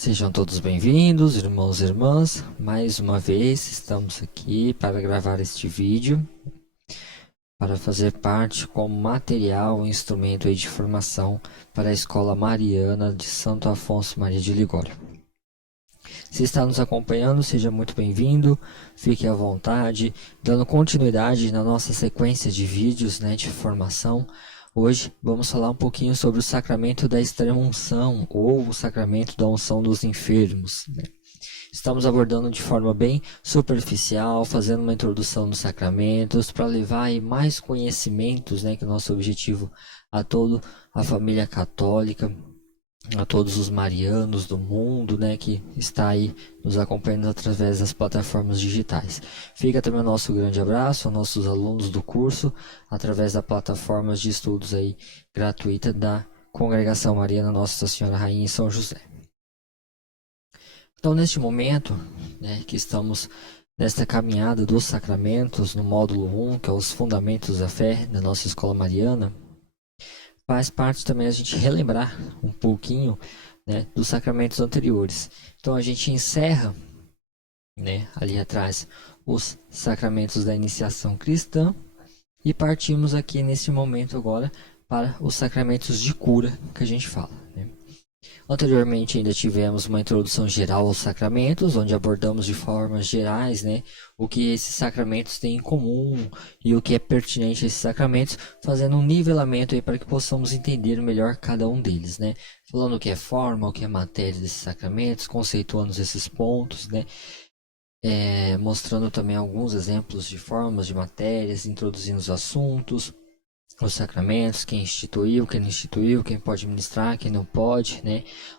Sejam todos bem-vindos, irmãos e irmãs. Mais uma vez estamos aqui para gravar este vídeo, para fazer parte como material e instrumento de formação para a Escola Mariana de Santo Afonso Maria de Ligório. Se está nos acompanhando, seja muito bem-vindo, fique à vontade, dando continuidade na nossa sequência de vídeos de formação. Hoje vamos falar um pouquinho sobre o sacramento da extrema-unção, ou o sacramento da unção dos enfermos. Estamos abordando de forma bem superficial, fazendo uma introdução dos sacramentos, para levar aí mais conhecimentos, que é o nosso objetivo a toda a família católica, a todos os marianos do mundo, que está aí nos acompanhando através das plataformas digitais. Fica também o nosso grande abraço aos nossos alunos do curso, através das plataformas de estudos aí gratuita da Congregação Mariana Nossa Senhora Rainha em São José. Então, neste momento, que estamos nesta caminhada dos sacramentos, no módulo 1, que é os fundamentos da fé da nossa Escola Mariana, faz parte também a gente relembrar um pouquinho dos sacramentos anteriores. Então a gente encerra ali atrás os sacramentos da iniciação cristã e partimos aqui nesse momento agora para os sacramentos de cura que a gente fala. Anteriormente ainda tivemos uma introdução geral aos sacramentos, onde abordamos de formas gerais o que esses sacramentos têm em comum e o que é pertinente a esses sacramentos, fazendo um nivelamento aí para que possamos entender melhor cada um deles, falando o que é forma, o que é matéria desses sacramentos, conceituando esses pontos, mostrando também alguns exemplos de formas, de matérias, introduzindo os assuntos, os sacramentos, quem instituiu, quem não instituiu, quem pode ministrar, quem não pode,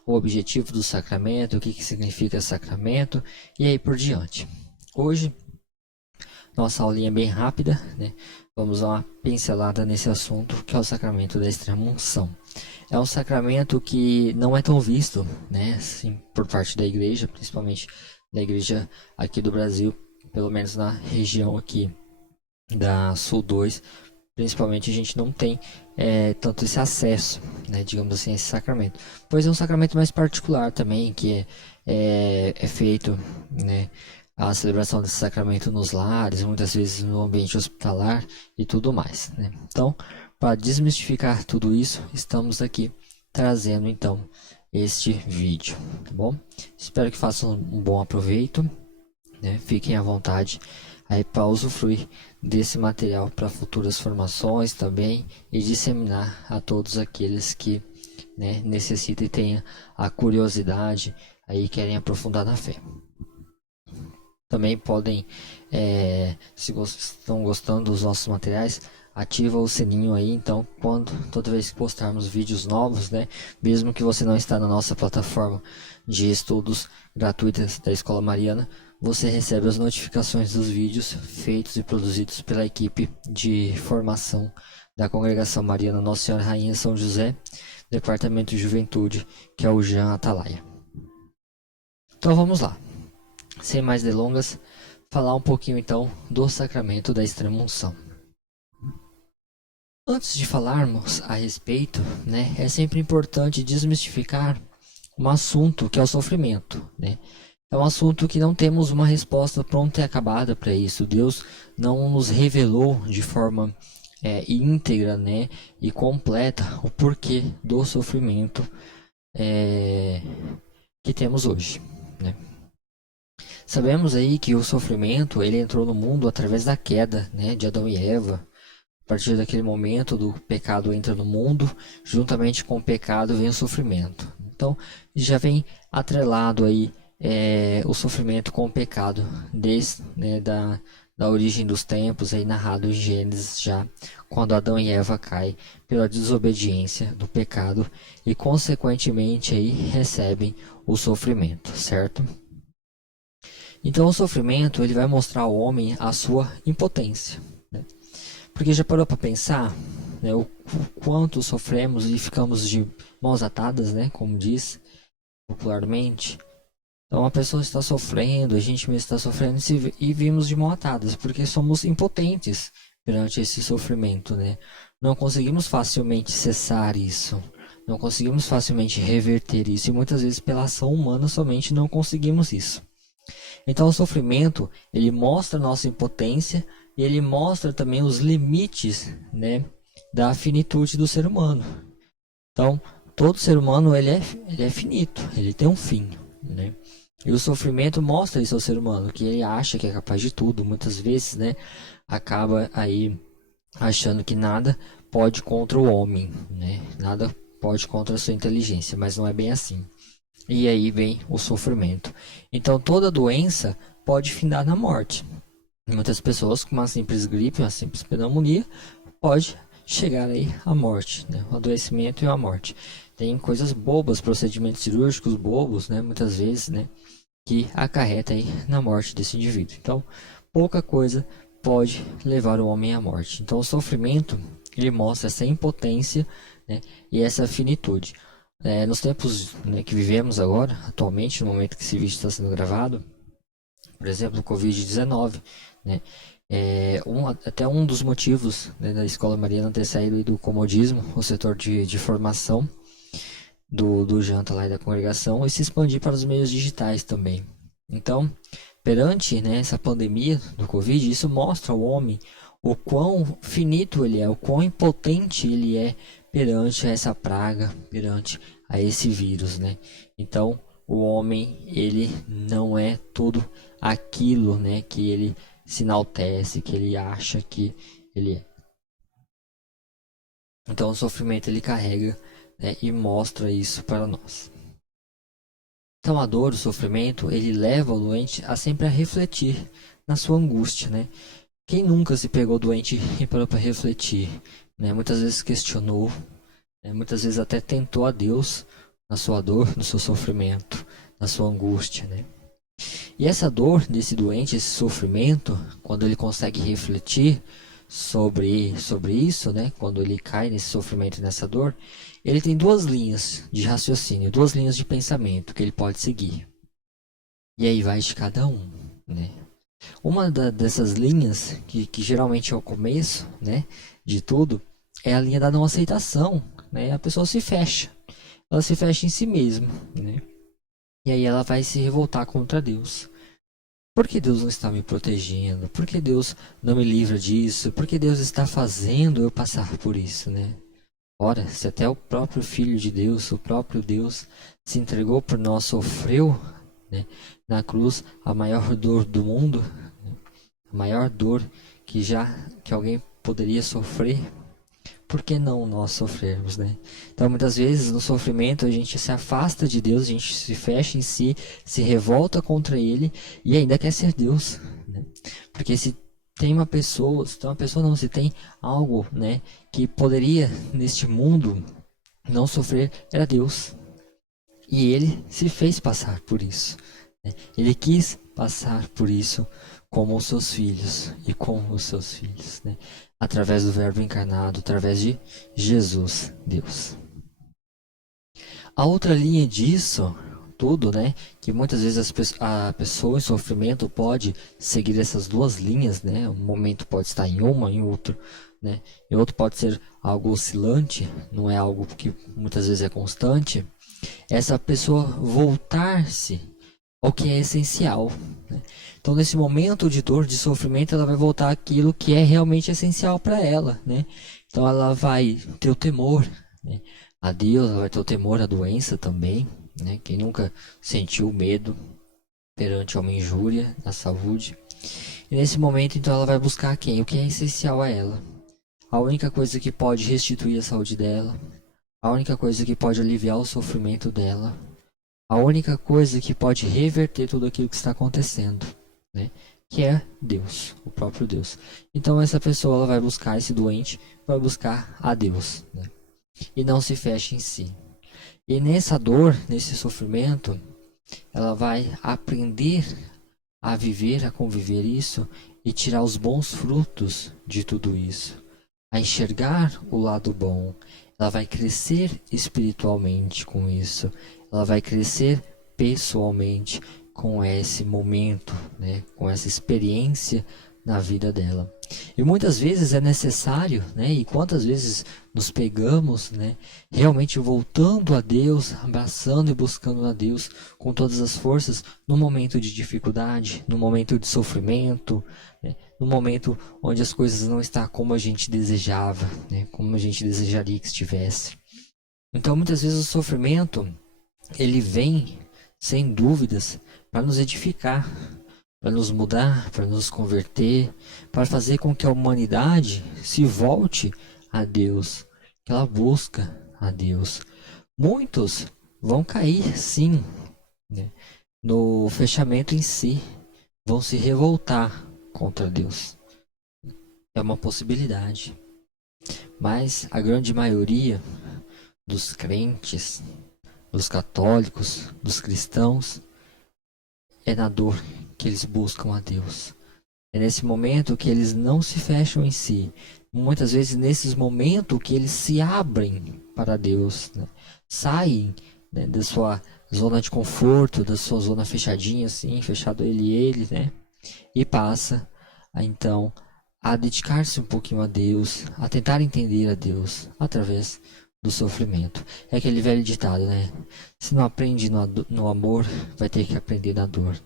o objetivo do sacramento, o que significa sacramento e aí por diante. Hoje, nossa aulinha é bem rápida, vamos dar uma pincelada nesse assunto, que é o sacramento da extrema-unção. É um sacramento que não é tão visto, assim, por parte da igreja, principalmente da igreja aqui do Brasil, pelo menos na região aqui da Sul 2, principalmente a gente não tem tanto esse acesso, digamos assim, a esse sacramento. Pois é um sacramento mais particular também, que é feito, a celebração desse sacramento nos lares, muitas vezes no ambiente hospitalar e tudo mais. Então, para desmistificar tudo isso, estamos aqui trazendo então este vídeo, tá bom? Espero que façam um bom aproveito, fiquem à vontade aí para usufruir desse material para futuras formações também e disseminar a todos aqueles que necessitam e tenham a curiosidade aí querem aprofundar na fé. Também podem, se estão gostando dos nossos materiais, ativa o sininho aí, então toda vez que postarmos vídeos novos, mesmo que você não está na nossa plataforma de estudos gratuitas da Escola Mariana, você recebe as notificações dos vídeos feitos e produzidos pela equipe de formação da Congregação Mariana Nossa Senhora Rainha São José, Departamento de Juventude, que é o Jean Atalaia. Então vamos lá, sem mais delongas, falar um pouquinho então do sacramento da extrema-unção. Antes de falarmos a respeito, é sempre importante desmistificar um assunto que é o sofrimento, É um assunto que não temos uma resposta pronta e acabada para isso. Deus não nos revelou de forma íntegra, e completa o porquê do sofrimento que temos hoje, Sabemos aí que o sofrimento ele entrou no mundo através da queda, de Adão e Eva. A partir daquele momento do pecado entra no mundo, juntamente com o pecado vem o sofrimento. Então já vem atrelado aí o sofrimento com o pecado desde da origem dos tempos, aí narrado em Gênesis, já quando Adão e Eva caem pela desobediência do pecado e consequentemente aí recebem o sofrimento, certo? Então o sofrimento ele vai mostrar ao homem a sua impotência, porque já parou para pensar o quanto sofremos e ficamos de mãos atadas, como diz popularmente. Então a pessoa está sofrendo, a gente mesmo está sofrendo e vimos de mãos atadas, porque somos impotentes perante esse sofrimento, Não conseguimos facilmente cessar isso. Não conseguimos facilmente reverter isso, e muitas vezes pela ação humana somente não conseguimos isso. Então o sofrimento, ele mostra a nossa impotência e ele mostra também os limites, né, da finitude do ser humano. Então, todo ser humano ele é finito, ele tem um fim, né? E o sofrimento mostra isso ao ser humano, que ele acha que é capaz de tudo, muitas vezes, né, acaba aí achando que nada pode contra o homem, né? Nada pode contra a sua inteligência, mas não é bem assim. E aí vem o sofrimento. Então toda doença pode findar na morte. Muitas pessoas com uma simples gripe, uma simples pneumonia, pode chegar aí à morte, né? O adoecimento e a morte. Tem coisas bobas, procedimentos cirúrgicos bobos, né? Muitas vezes, né? Que acarreta aí na morte desse indivíduo. Então, pouca coisa pode levar o homem à morte. Então, o sofrimento, ele mostra essa impotência, né? E essa finitude. Nos tempos, né, que vivemos agora, atualmente, no momento que esse vídeo está sendo gravado, por exemplo, o Covid-19, né? Até um dos motivos, né, da Escola Mariana ter saído do comodismo, o setor de formação do janta lá e da congregação, e se expandir para os meios digitais também. Então, perante, né, essa pandemia do Covid, isso mostra ao homem o quão finito ele é, o quão impotente ele é perante a essa praga, perante a esse vírus, né? Então, o homem, ele não é tudo aquilo, né, que ele se enaltece, que ele acha que ele é. Então, o sofrimento ele carrega, né, e mostra isso para nós. Então, a dor, o sofrimento, ele leva o doente a sempre a refletir na sua angústia, né? Quem nunca se pegou doente e parou para refletir, né? Muitas vezes questionou, né? Muitas vezes até tentou a Deus na sua dor, no seu sofrimento, na sua angústia, né? E essa dor desse doente, esse sofrimento, quando ele consegue refletir sobre isso, né? Quando ele cai nesse sofrimento e nessa dor, ele tem duas linhas de raciocínio, duas linhas de pensamento que ele pode seguir. E aí vai de cada um, né? Uma dessas linhas, que geralmente é o começo, né, de tudo, é a linha da não aceitação, né? A pessoa se fecha, ela se fecha em si mesma, né? E aí ela vai se revoltar contra Deus. Por que Deus não está me protegendo? Por que Deus não me livra disso? Por que Deus está fazendo eu passar por isso, né? Ora, se até o próprio Filho de Deus, o próprio Deus, se entregou por nós, sofreu, né, na cruz a maior dor do mundo, né, a maior dor que alguém poderia sofrer, por que não nós sofrermos, né? Então, muitas vezes no sofrimento a gente se afasta de Deus, a gente se fecha em si, se revolta contra Ele e ainda quer ser Deus, né? Porque se tem uma pessoa, se tem algo, né, que poderia neste mundo não sofrer, era Deus. E Ele se fez passar por isso, né? Ele quis passar por isso como os seus filhos e com os seus filhos, né? Através do Verbo encarnado, através de Jesus, Deus. A outra linha disso tudo, né, que muitas vezes a pessoa em sofrimento pode seguir essas duas linhas, né? Um momento pode estar em uma, em outro, né? E outro pode ser algo oscilante, não é algo que muitas vezes é constante. Essa pessoa voltar-se ao que é essencial, né? Então, nesse momento de dor, de sofrimento, ela vai voltar àquilo que é realmente essencial para ela, né? Então, ela vai ter o temor, né, a Deus, ela vai ter o temor à doença também, né? Quem nunca sentiu medo perante uma injúria à saúde? E nesse momento, então, ela vai buscar quem? O que é essencial a ela. A única coisa que pode restituir a saúde dela, a única coisa que pode aliviar o sofrimento dela, a única coisa que pode reverter tudo aquilo que está acontecendo, né? Que é Deus, o próprio Deus. Então essa pessoa ela vai buscar esse doente, vai buscar a Deus, né? E não se fecha em si. E nessa dor, nesse sofrimento, ela vai aprender a viver, a conviver isso e tirar os bons frutos de tudo isso, a enxergar o lado bom. Ela vai crescer espiritualmente com isso, ela vai crescer pessoalmente com esse momento, né? Com essa experiência na vida dela. E muitas vezes é necessário, né? E quantas vezes nos pegamos, né? Realmente voltando a Deus, abraçando e buscando a Deus com todas as forças no momento de dificuldade, no momento de sofrimento, né? No momento onde as coisas não estão como a gente desejava, né? Como a gente desejaria que estivesse. Então, muitas vezes o sofrimento ele vem, sem dúvidas, para nos edificar, para nos mudar, para nos converter, para fazer com que a humanidade se volte a Deus, que ela busca a Deus. Muitos vão cair, sim, né, no fechamento em si, vão se revoltar contra Deus. É uma possibilidade. Mas a grande maioria dos crentes, dos católicos, dos cristãos, é na dor que eles buscam a Deus. É nesse momento que eles não se fecham em si. Muitas vezes nesses momentos que eles se abrem para Deus, né? Saem, né, da sua zona de conforto, da sua zona fechadinha, assim, fechado ele e ele, né? E passa, então, a dedicar-se um pouquinho a Deus, a tentar entender a Deus através do sofrimento. É aquele velho ditado, né? Se não aprende no amor, vai ter que aprender na dor.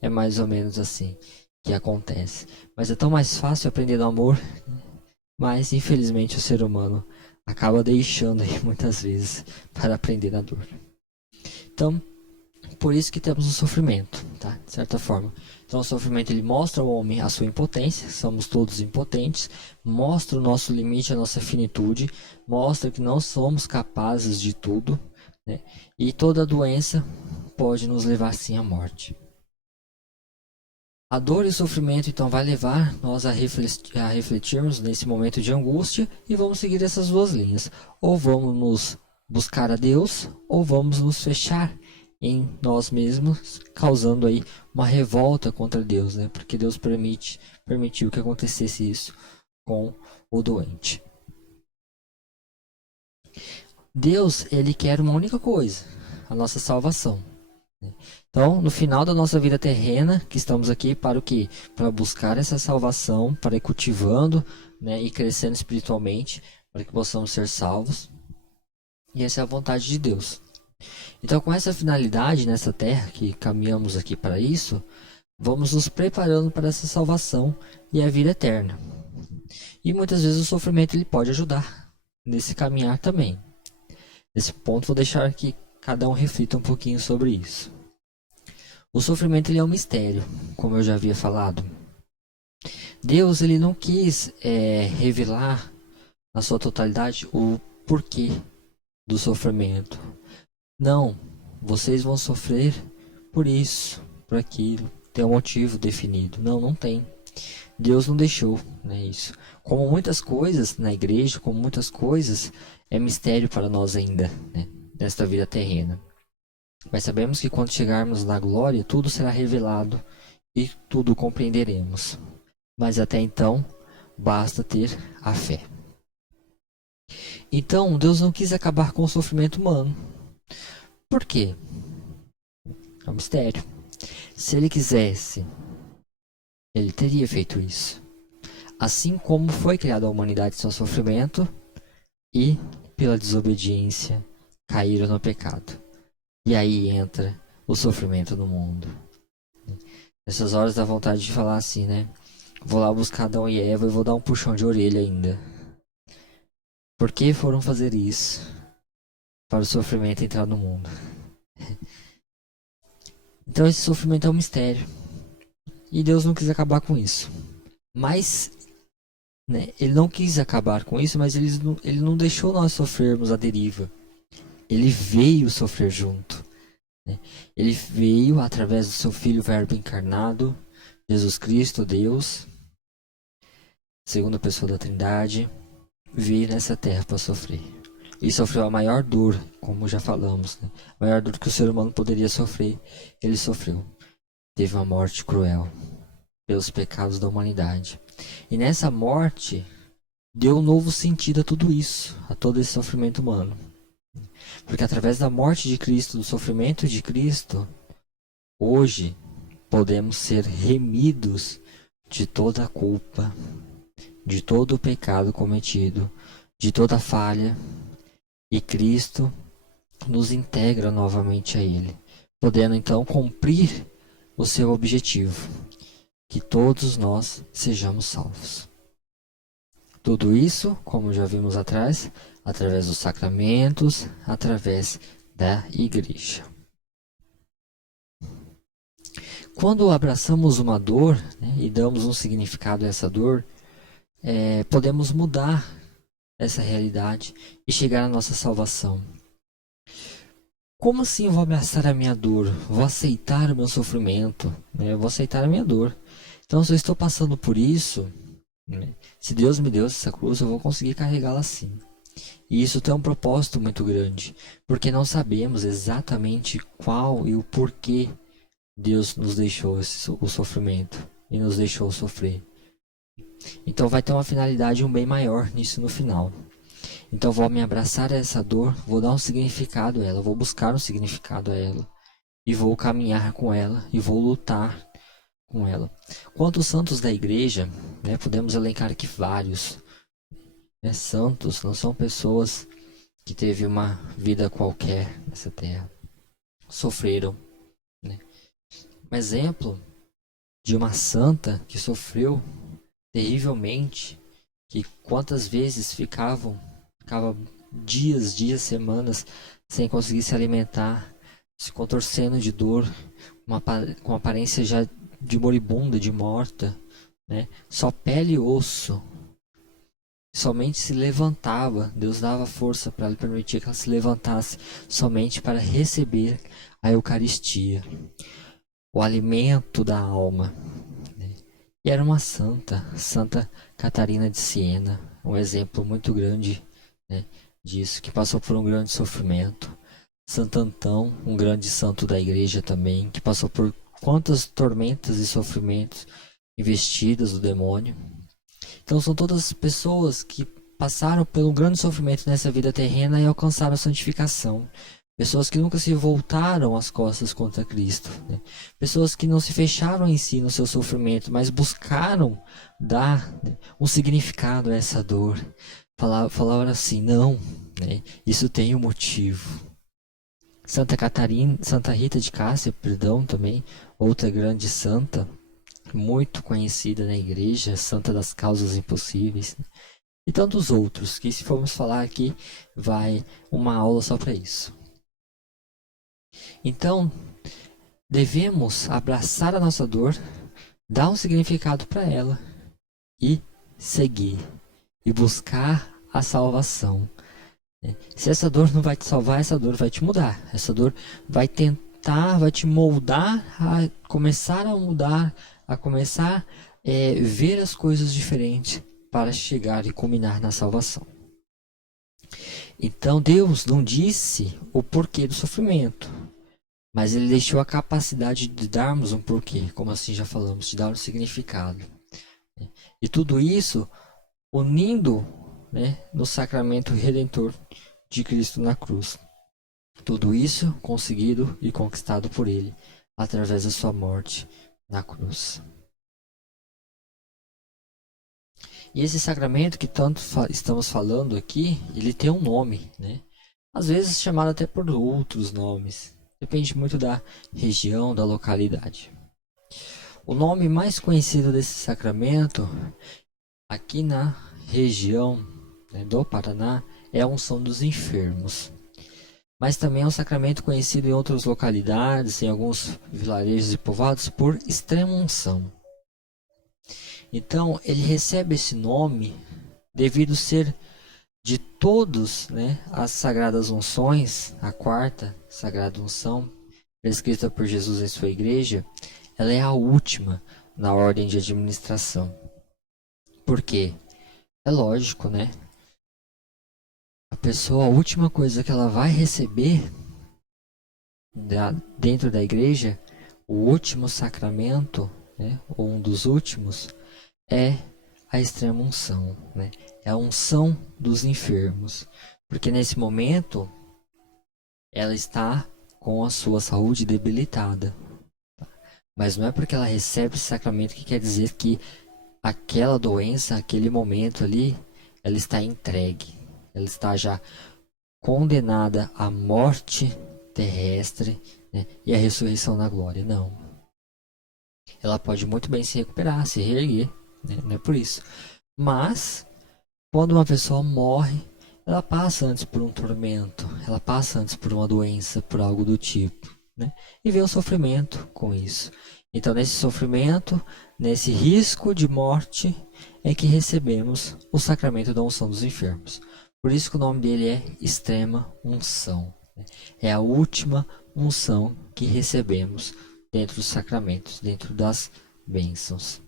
É mais ou menos assim que acontece. Mas é tão mais fácil aprender no amor, mas infelizmente o ser humano acaba deixando aí muitas vezes para aprender na dor. Então, por isso que temos o sofrimento, tá? De certa forma. Então o sofrimento ele mostra ao homem a sua impotência, somos todos impotentes, mostra o nosso limite, a nossa finitude, mostra que não somos capazes de tudo, né? E toda doença pode nos levar sim à morte. A dor e o sofrimento então vai levar nós a refletirmos nesse momento de angústia e vamos seguir essas duas linhas. Ou vamos nos buscar a Deus, ou vamos nos fechar em nós mesmos, causando aí uma revolta contra Deus, né? Porque Deus permitiu que acontecesse isso com o doente. Deus, ele quer uma única coisa, a nossa salvação. Então, no final da nossa vida terrena, que estamos aqui para o quê? Para buscar essa salvação, para ir cultivando, né, e crescendo espiritualmente, para que possamos ser salvos. E essa é a vontade de Deus. Então, com essa finalidade nessa terra, que caminhamos aqui para isso, vamos nos preparando para essa salvação e a vida eterna. E muitas vezes o sofrimento ele pode ajudar nesse caminhar também. Nesse ponto, vou deixar que cada um reflita um pouquinho sobre isso. O sofrimento ele é um mistério, como eu já havia falado. Deus ele não quis revelar na sua totalidade o porquê do sofrimento. Não, vocês vão sofrer por isso, por aquilo. Tem um motivo definido. Não, não tem. Deus não deixou, né, isso. Como muitas coisas na igreja, como muitas coisas, é mistério para nós ainda, né, nesta vida terrena. Mas sabemos que quando chegarmos na glória, tudo será revelado e tudo compreenderemos. Mas até então, basta ter a fé. Então, Deus não quis acabar com o sofrimento humano. Por quê? É um mistério. Se ele quisesse, ele teria feito isso. Assim como foi criada a humanidade sem sofrimento e, pela desobediência, caíram no pecado. E aí entra o sofrimento no mundo. Nessas horas dá vontade de falar assim, né? Vou lá buscar Adão e Eva e vou dar um puxão de orelha ainda. Por que foram fazer isso? Para o sofrimento entrar no mundo. Então esse sofrimento é um mistério. E Deus não quis acabar com isso. Mas, né, ele não quis acabar com isso, mas ele não deixou nós sofrermos a deriva. Ele veio sofrer junto. Né? Ele veio através do seu Filho Verbo encarnado, Jesus Cristo, Deus, segunda pessoa da Trindade, veio nessa terra para sofrer. E sofreu a maior dor, como já falamos, né? A maior dor que o ser humano poderia sofrer, ele sofreu. Teve uma morte cruel pelos pecados da humanidade. E nessa morte, deu um novo sentido a tudo isso, a todo esse sofrimento humano. Porque através da morte de Cristo, do sofrimento de Cristo, hoje podemos ser remidos de toda a culpa, de todo o pecado cometido, de toda a falha, e Cristo nos integra novamente a Ele, podendo então cumprir o seu objetivo, que todos nós sejamos salvos. Tudo isso, como já vimos atrás, através dos sacramentos, através da igreja. Quando abraçamos uma dor, né, e damos um significado a essa dor, podemos mudar essa realidade e chegar à nossa salvação. Como assim eu vou abraçar a minha dor? Vou aceitar o meu sofrimento, né? Eu vou aceitar a minha dor. Então, se eu estou passando por isso, né, se Deus me deu essa cruz, eu vou conseguir carregá-la assim. E isso tem um propósito muito grande, porque não sabemos exatamente qual e o porquê Deus nos deixou o sofrimento e nos deixou sofrer. Então vai ter uma finalidade, um bem maior nisso no final. Então vou me abraçar a essa dor, vou dar um significado a ela, vou buscar um significado a ela. E vou caminhar com ela, e vou lutar com ela. Quanto aos santos da igreja, né, podemos elencar aqui vários. Né, santos não são pessoas que teve uma vida qualquer nessa terra. Sofreram. Né? Um exemplo de uma santa que sofreu terrivelmente, que quantas vezes ficava dias, semanas sem conseguir se alimentar, se contorcendo de dor, com aparência já de moribunda, de morta, né? Só pele e osso. Somente se levantava, Deus dava força para ela, permitir que ela se levantasse somente para receber a Eucaristia, o alimento da alma. E era uma santa, Santa Catarina de Siena, um exemplo muito grande, né, disso, que passou por um grande sofrimento. Santo Antão, um grande santo da igreja também, que passou por quantas tormentas e sofrimentos investidas do demônio. Então são todas pessoas que passaram por um grande sofrimento nessa vida terrena e alcançaram a santificação. Pessoas que nunca se voltaram as costas contra Cristo. Né? Pessoas que não se fecharam em si no seu sofrimento, mas buscaram dar, né, um significado a essa dor. Falaram assim, não, né, isso tem um motivo. Santa Rita de Cássia, perdão, também, outra grande santa, muito conhecida na igreja, santa das causas impossíveis. Né? E tantos outros, que se formos falar aqui, vai uma aula só para isso. Então, devemos abraçar a nossa dor, dar um significado para ela e seguir e buscar a salvação. Se essa dor não vai te salvar, essa dor vai te mudar. Essa dor vai tentar, vai te moldar a começar a mudar, a começar a ver as coisas diferentes para chegar e culminar na salvação. Então Deus não disse o porquê do sofrimento, mas Ele deixou a capacidade de darmos um porquê, como assim já falamos, de dar um significado. E tudo isso unindo, né, no sacramento redentor de Cristo na cruz. Tudo isso conseguido e conquistado por Ele, através da sua morte na cruz. E esse sacramento que tanto estamos falando aqui, ele tem um nome, né? Às vezes chamado até por outros nomes. Depende muito da região, da localidade. O nome mais conhecido desse sacramento, aqui na região, né, do Paraná, é a unção dos enfermos. Mas também é um sacramento conhecido em outras localidades, em alguns vilarejos e povoados, por extrema-unção. Então, ele recebe esse nome devido ser de todos, né, as sagradas unções, a quarta sagrada unção, prescrita por Jesus em sua igreja, ela é a última na ordem de administração. Por quê? É lógico, né? A pessoa, a última coisa que ela vai receber dentro da igreja, o último sacramento, né, ou um dos últimos, é a extrema-unção, né? É a unção dos enfermos. Porque nesse momento, ela está com a sua saúde debilitada. Mas não é porque ela recebe esse sacramento que quer dizer que aquela doença, aquele momento ali, ela está entregue. Ela está já condenada à morte terrestre, né, e à ressurreição na glória. Não. Ela pode muito bem se recuperar, se reerguer, né? Não é por isso. Mas, quando uma pessoa morre, ela passa antes por um tormento, ela passa antes por uma doença, por algo do tipo, né? E vê o sofrimento com isso. Então, nesse sofrimento, nesse risco de morte, é que recebemos o sacramento da unção dos enfermos. Por isso que o nome dele é extrema unção. É a última unção que recebemos dentro dos sacramentos, dentro das bênçãos.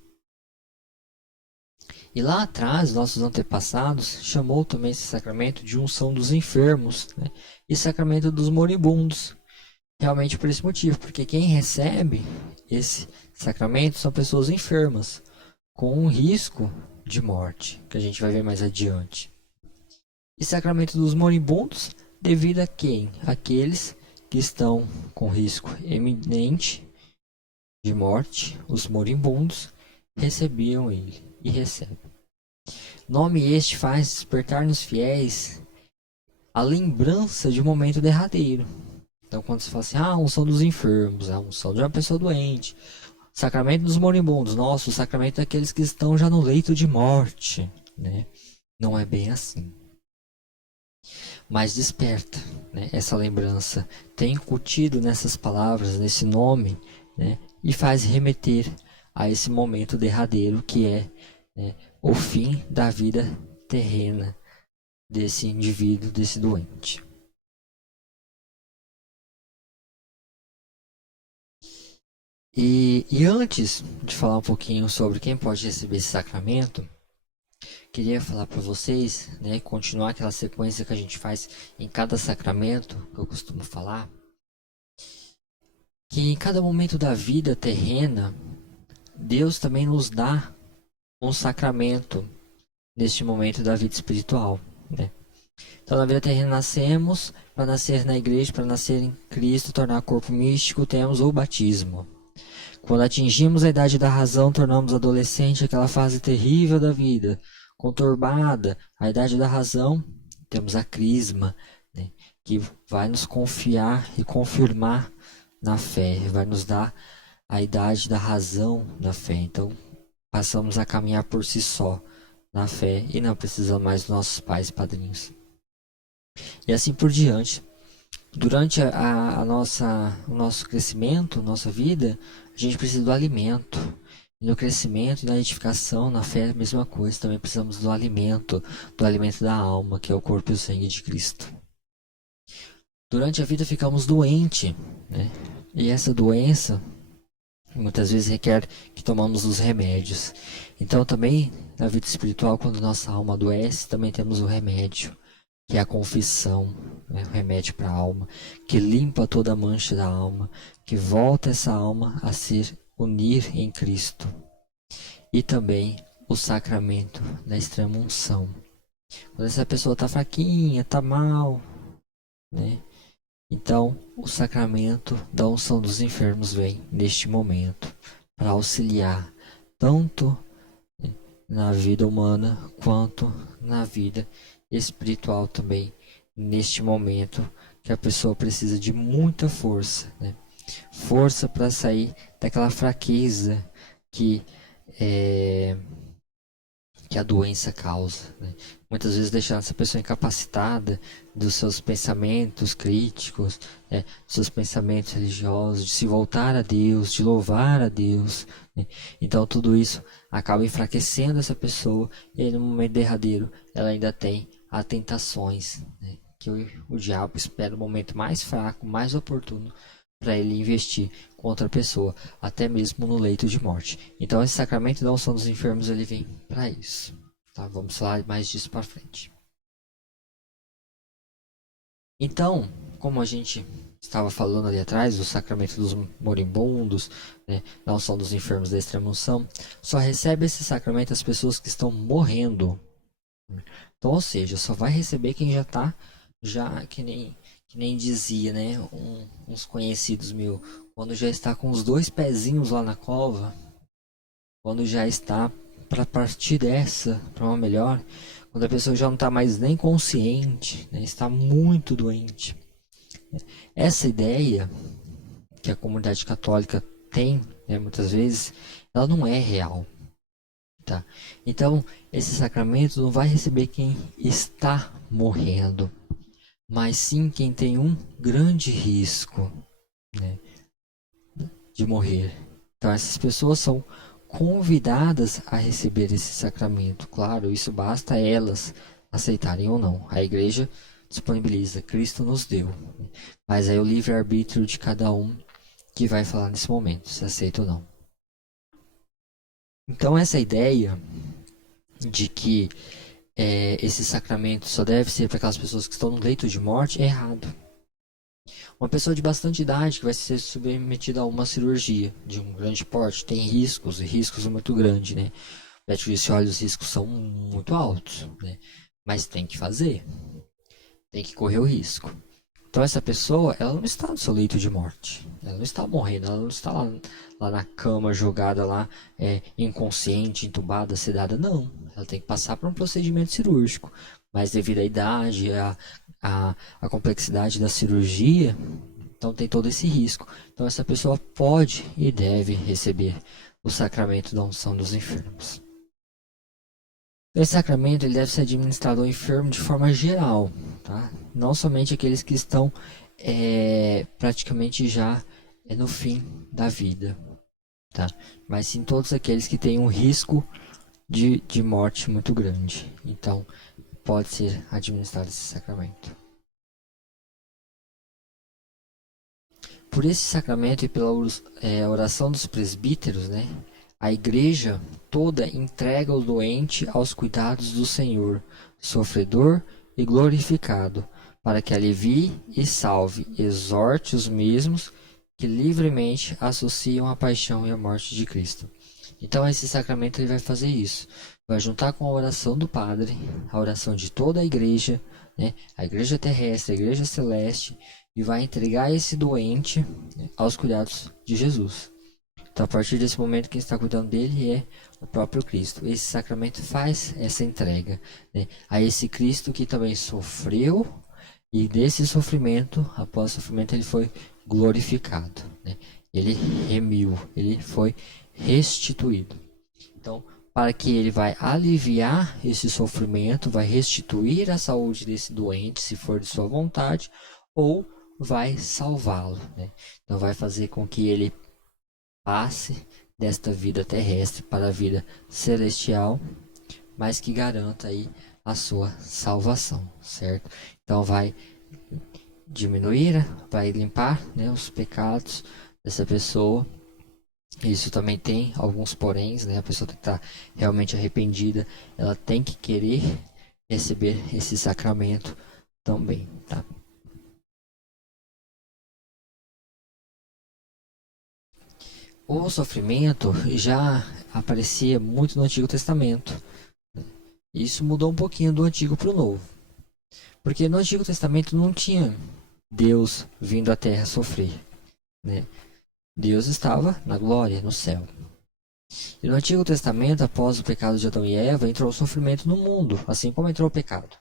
E lá atrás, nossos antepassados chamou também esse sacramento de unção dos enfermos, né? E sacramento dos moribundos. Realmente por esse motivo, porque quem recebe esse sacramento são pessoas enfermas, com um risco de morte, que a gente vai ver mais adiante. E sacramento dos moribundos, devido a quem? Aqueles que estão com risco eminente de morte, os moribundos, recebiam ele e recebem. Nome este faz despertar nos fiéis a lembrança de um momento derradeiro. Então, quando se fala assim, a unção dos enfermos, a unção de uma pessoa doente, sacramento dos moribundos, nossa, o sacramento daqueles que estão já no leito de morte, né? Não é bem assim. Mas desperta, né, essa lembrança, tem incutido nessas palavras, nesse nome, né, e faz remeter a esse momento derradeiro que é, né, o fim da vida terrena desse indivíduo, desse doente. E antes de falar um pouquinho sobre quem pode receber esse sacramento, queria falar para vocês, né, continuar aquela sequência que a gente faz em cada sacramento, que eu costumo falar, que em cada momento da vida terrena, Deus também nos dá um sacramento neste momento da vida espiritual, né? Então, na vida terrena nascemos, para nascer na igreja, para nascer em Cristo, tornar corpo místico, temos o batismo. Quando atingimos a idade da razão, tornamos adolescente, aquela fase terrível da vida, conturbada, a idade da razão, temos a crisma, né, que vai nos confiar e confirmar na fé, vai nos dar a idade da razão na fé. Então, passamos a caminhar por si só na fé e não precisamos mais dos nossos pais e padrinhos. E assim por diante. Durante o nosso crescimento, nossa vida, a gente precisa do alimento. E no crescimento e na edificação, na fé, a mesma coisa. Também precisamos do alimento da alma, que é o corpo e o sangue de Cristo. Durante a vida ficamos doentes, né? E essa doença muitas vezes requer que tomamos os remédios. Então também na vida espiritual, quando nossa alma adoece, também temos o remédio, que é a confissão, né? O remédio para a alma, que limpa toda a mancha da alma, que volta essa alma a se unir em Cristo. E também o sacramento da extrema unção. Quando essa pessoa está fraquinha, está mal, né? Então, o sacramento da unção dos enfermos vem neste momento para auxiliar tanto na vida humana quanto na vida espiritual também, neste momento que a pessoa precisa de muita força, né? Força para sair daquela fraqueza que a doença causa, né? Muitas vezes deixar essa pessoa incapacitada dos seus pensamentos críticos, né? Dos seus pensamentos religiosos, de se voltar a Deus, de louvar a Deus, né? Então tudo isso acaba enfraquecendo essa pessoa e aí, no momento derradeiro ela ainda tem as tentações, né? Que o diabo espera o momento mais fraco, mais oportuno para ele investir contra a pessoa, até mesmo no leito de morte. Então esse sacramento da unção dos enfermos ele vem para isso. Tá? Vamos falar mais disso para frente. Então, como a gente estava falando ali atrás, do sacramento dos moribundos, né, da unção dos enfermos da extrema unção, só recebe esse sacramento as pessoas que estão morrendo. Então, ou seja, só vai receber quem já está, já que que nem dizia, né, uns conhecidos meus, quando já está com os 2 pezinhos lá na cova, quando já está para partir dessa, para uma melhor, quando a pessoa já não está mais nem consciente, né, está muito doente. Essa ideia que a comunidade católica tem, né, muitas vezes, ela não é real. Tá? Então, esse sacramento não vai receber quem está morrendo, mas sim quem tem um grande risco, né, de morrer. Então, essas pessoas são convidadas a receber esse sacramento. Claro, isso basta elas aceitarem ou não. A igreja disponibiliza, Cristo nos deu. Mas é o livre-arbítrio de cada um que vai falar nesse momento, se aceita ou não. Então, essa ideia de que esse sacramento só deve ser para aquelas pessoas que estão no leito de morte é errado. Uma pessoa de bastante idade que vai ser submetida a uma cirurgia de um grande porte tem riscos, e riscos muito grandes, né? O médico disse, olha, os riscos são muito altos, né? Mas tem que fazer, tem que correr o risco. Então essa pessoa, ela não está no seu leito de morte, ela não está morrendo, ela não está lá na cama, jogada lá, inconsciente, entubada, sedada, não. Ela tem que passar por um procedimento cirúrgico, mas devido à idade, a complexidade da cirurgia, então tem todo esse risco. Então essa pessoa pode e deve receber o sacramento da unção dos enfermos. Esse sacramento ele deve ser administrado ao enfermo de forma geral, tá? Não somente aqueles que estão praticamente já no fim da vida, tá? Mas sim todos aqueles que têm um risco de morte muito grande. Então, pode ser administrado esse sacramento. Por esse sacramento e pela oração dos presbíteros, né, a igreja toda entrega o doente aos cuidados do Senhor, sofredor e glorificado, para que alivie e salve, exorte os mesmos que livremente associam a paixão e a morte de Cristo. Então esse sacramento ele vai fazer isso, vai juntar com a oração do Padre, a oração de toda a igreja, né, a igreja terrestre, a igreja celeste, e vai entregar esse doente, né, aos cuidados de Jesus. Então, a partir desse momento, quem está cuidando dele é o próprio Cristo. Esse sacramento faz essa entrega, né, a esse Cristo que também sofreu, e desse sofrimento, após o sofrimento, ele foi glorificado, né? Ele remiu, ele foi restituído. Então, para que ele vai aliviar esse sofrimento, vai restituir a saúde desse doente, se for de sua vontade, ou vai salvá-lo, né? Então vai fazer com que ele passe desta vida terrestre para a vida celestial, mas que garanta aí a sua salvação, certo? Então vai diminuir, vai limpar, né, os pecados dessa pessoa. Isso também tem alguns poréns, né? A pessoa tem que estar realmente arrependida, ela tem que querer receber esse sacramento também, tá? O sofrimento já aparecia muito no Antigo Testamento. Isso mudou um pouquinho do Antigo para o Novo. Porque no Antigo Testamento não tinha Deus vindo à Terra sofrer, né? Deus estava na glória, no céu. E no Antigo Testamento, após o pecado de Adão e Eva, entrou o sofrimento no mundo, assim como entrou o pecado.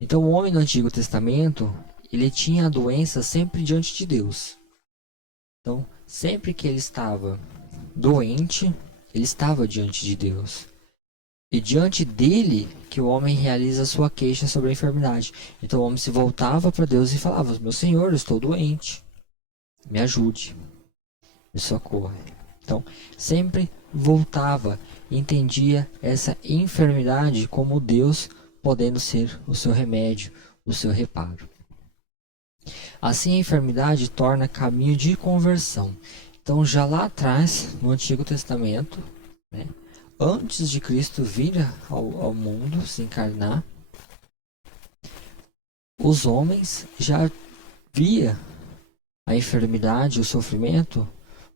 Então o homem no Antigo Testamento, ele tinha a doença sempre diante de Deus. Então, sempre que ele estava doente, ele estava diante de Deus. E diante dele que o homem realiza a sua queixa sobre a enfermidade. Então o homem se voltava para Deus e falava: meu Senhor, eu estou doente, me ajude, me socorra. Então sempre voltava e entendia essa enfermidade como Deus podendo ser o seu remédio, o seu reparo. Assim a enfermidade torna caminho de conversão. Então já lá atrás, no Antigo Testamento, né, antes de Cristo vir ao mundo, se encarnar, os homens já via a enfermidade, o sofrimento,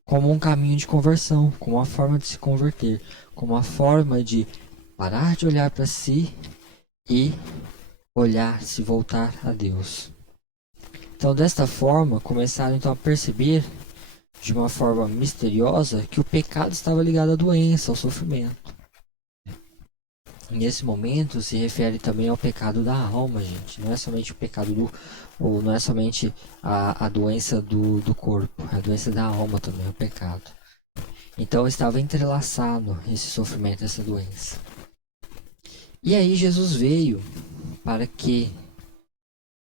como um caminho de conversão, como uma forma de se converter, como uma forma de parar de olhar para si e olhar, se voltar a Deus. Então, desta forma, começaram então a perceber de uma forma misteriosa que o pecado estava ligado à doença, ao sofrimento. Nesse momento se refere também ao pecado da alma, gente. Não é somente o pecado ou não é somente a doença do corpo, é a doença da alma também, o pecado. Então estava entrelaçado esse sofrimento, essa doença. E aí Jesus veio para que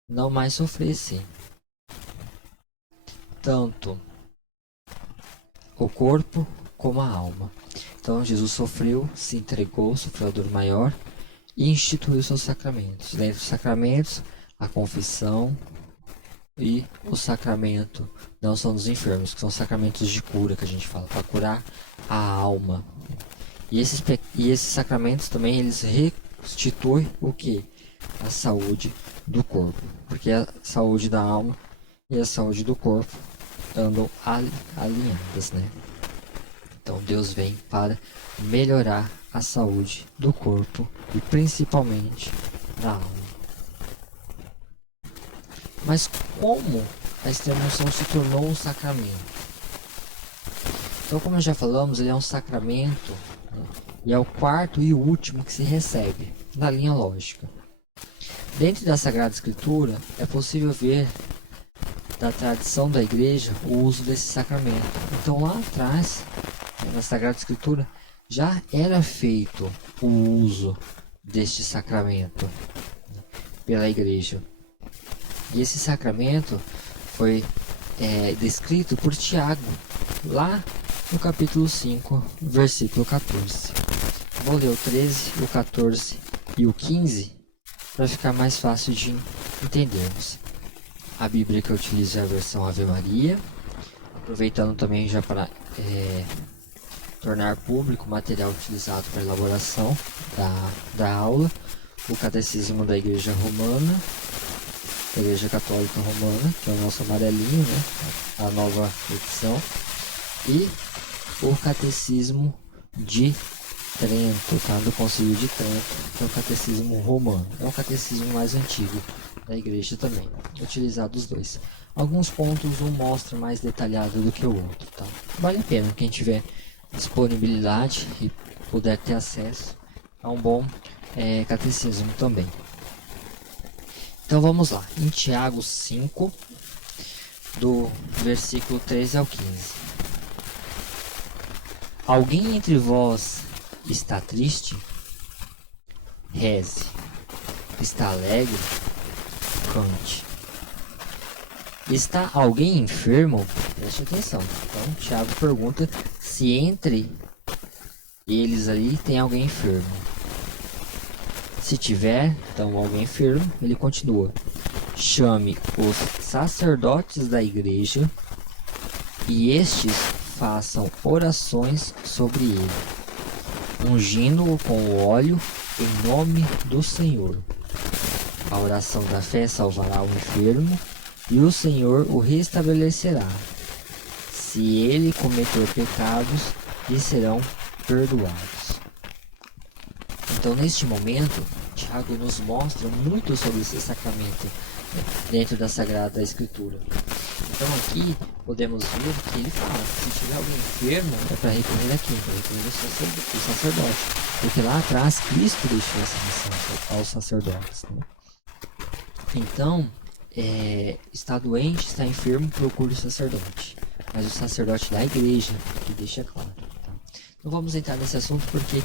não mais sofressem tanto o corpo como a alma. Então Jesus sofreu, se entregou, sofreu a dor maior e instituiu seus sacramentos. Dentre os sacramentos, a confissão e o sacramento não são dos enfermos, que são sacramentos de cura que a gente fala, para curar a alma. E esses sacramentos também eles restituem o que? A saúde do corpo, porque a saúde da alma e a saúde do corpo andam alinhadas, né? Então Deus vem para melhorar a saúde do corpo e principalmente da alma. Mas como a extrema-unção se tornou um sacramento? Então, como já falamos, ele é um sacramento, né? E é o quarto e o último que se recebe, na linha lógica. Dentro da Sagrada Escritura, é possível ver da tradição da Igreja o uso desse sacramento. Então, lá atrás, na Sagrada Escritura, já era feito o uso deste sacramento pela Igreja. E esse sacramento foi descrito por Tiago, lá no capítulo 5, versículo 14. Vou ler o 13, o 14 e o 15 para ficar mais fácil de entendermos. A Bíblia que eu utilizo é a versão Ave Maria, aproveitando também já para tornar público o material utilizado para a elaboração da aula, o Catecismo da Igreja Romana, da Igreja Católica Romana, que é o nosso amarelinho, né? A nova edição, e o Catecismo de Trento, tá? Do Concílio de Trento, que é o Catecismo Romano. É o catecismo mais antigo da Igreja também, utilizado os dois. Alguns pontos um mostra mais detalhado do que o outro, tá? Vale a pena quem tiver disponibilidade e puder ter acesso a um bom catecismo também. Então vamos lá, em Tiago 5, do versículo 13 ao 15. Alguém entre vós está triste? Reze. Está alegre? Cante. Está alguém enfermo? Preste atenção. Então Tiago pergunta se entre eles ali tem alguém enfermo. Se tiver, então alguém enfermo, ele continua: chame os sacerdotes da igreja e estes façam orações sobre ele, ungindo-o com o óleo em nome do Senhor. A oração da fé salvará o enfermo e o Senhor o restabelecerá. Se ele cometer pecados, lhe serão perdoados. Então, neste momento, Tiago nos mostra muito sobre esse sacramento, né, dentro da Sagrada Escritura. Então, aqui podemos ver que ele fala que se tiver alguém enfermo, é para recorrer a quem? Para recorrer ao sacerdote. Porque lá atrás, Cristo deixou essa missão aos sacerdotes, né? Então, está doente, está enfermo, procure o sacerdote. Mas o sacerdote da igreja, que deixa claro. Não vamos entrar nesse assunto porque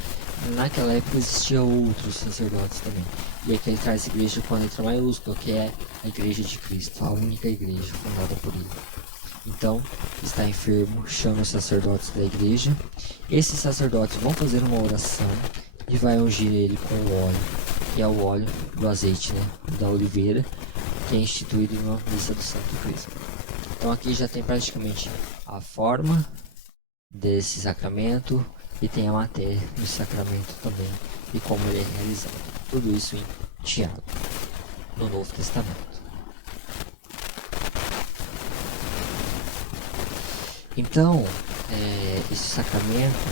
naquela época existiam outros sacerdotes também. E aqui ele traz a igreja com a letra maiúscula, que é a igreja de Cristo, a única igreja fundada por ele. Então, está enfermo, chama os sacerdotes da igreja. Esses sacerdotes vão fazer uma oração e vai ungir ele com o óleo, que é o óleo do azeite, né, da oliveira, que é instituído na missa do Santo Crisma. Então aqui já tem praticamente a forma desse sacramento e tem a matéria do sacramento também e como ele é realizado. Tudo isso em Tiago, no Novo Testamento. Então, esse sacramento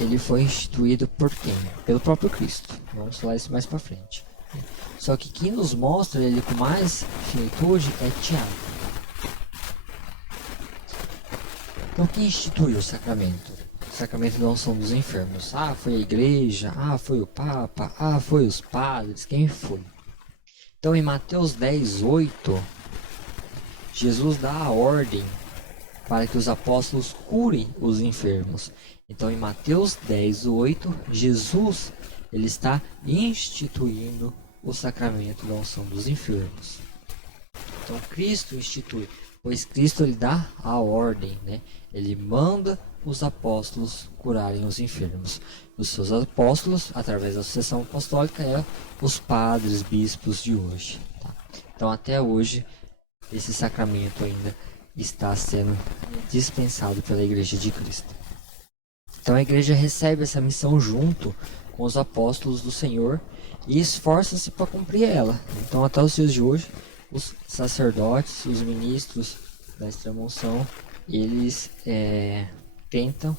ele foi instituído por quem? Pelo próprio Cristo. Vamos falar isso mais para frente. Só que quem nos mostra ele com mais finitude é Tiago. Então quem instituiu o sacramento? O sacramento da unção dos enfermos. Ah, foi a igreja, ah, foi o Papa, ah, foi os padres, quem foi? Então em Mateus 10:8, Jesus dá a ordem para que os apóstolos curem os enfermos. Então em Mateus 10:8, Jesus ele está instituindo o sacramento da unção dos enfermos. Então Cristo institui, pois Cristo ele dá a ordem, né? Ele manda os apóstolos curarem os enfermos. Os seus apóstolos, através da sucessão apostólica, é os padres, bispos de hoje. Tá? Então até hoje esse sacramento ainda está sendo dispensado pela Igreja de Cristo. Então a Igreja recebe essa missão junto com os apóstolos do Senhor e esforça-se para cumprir ela. Então até os dias de hoje, os sacerdotes, os ministros da extrema-unção, eles tentam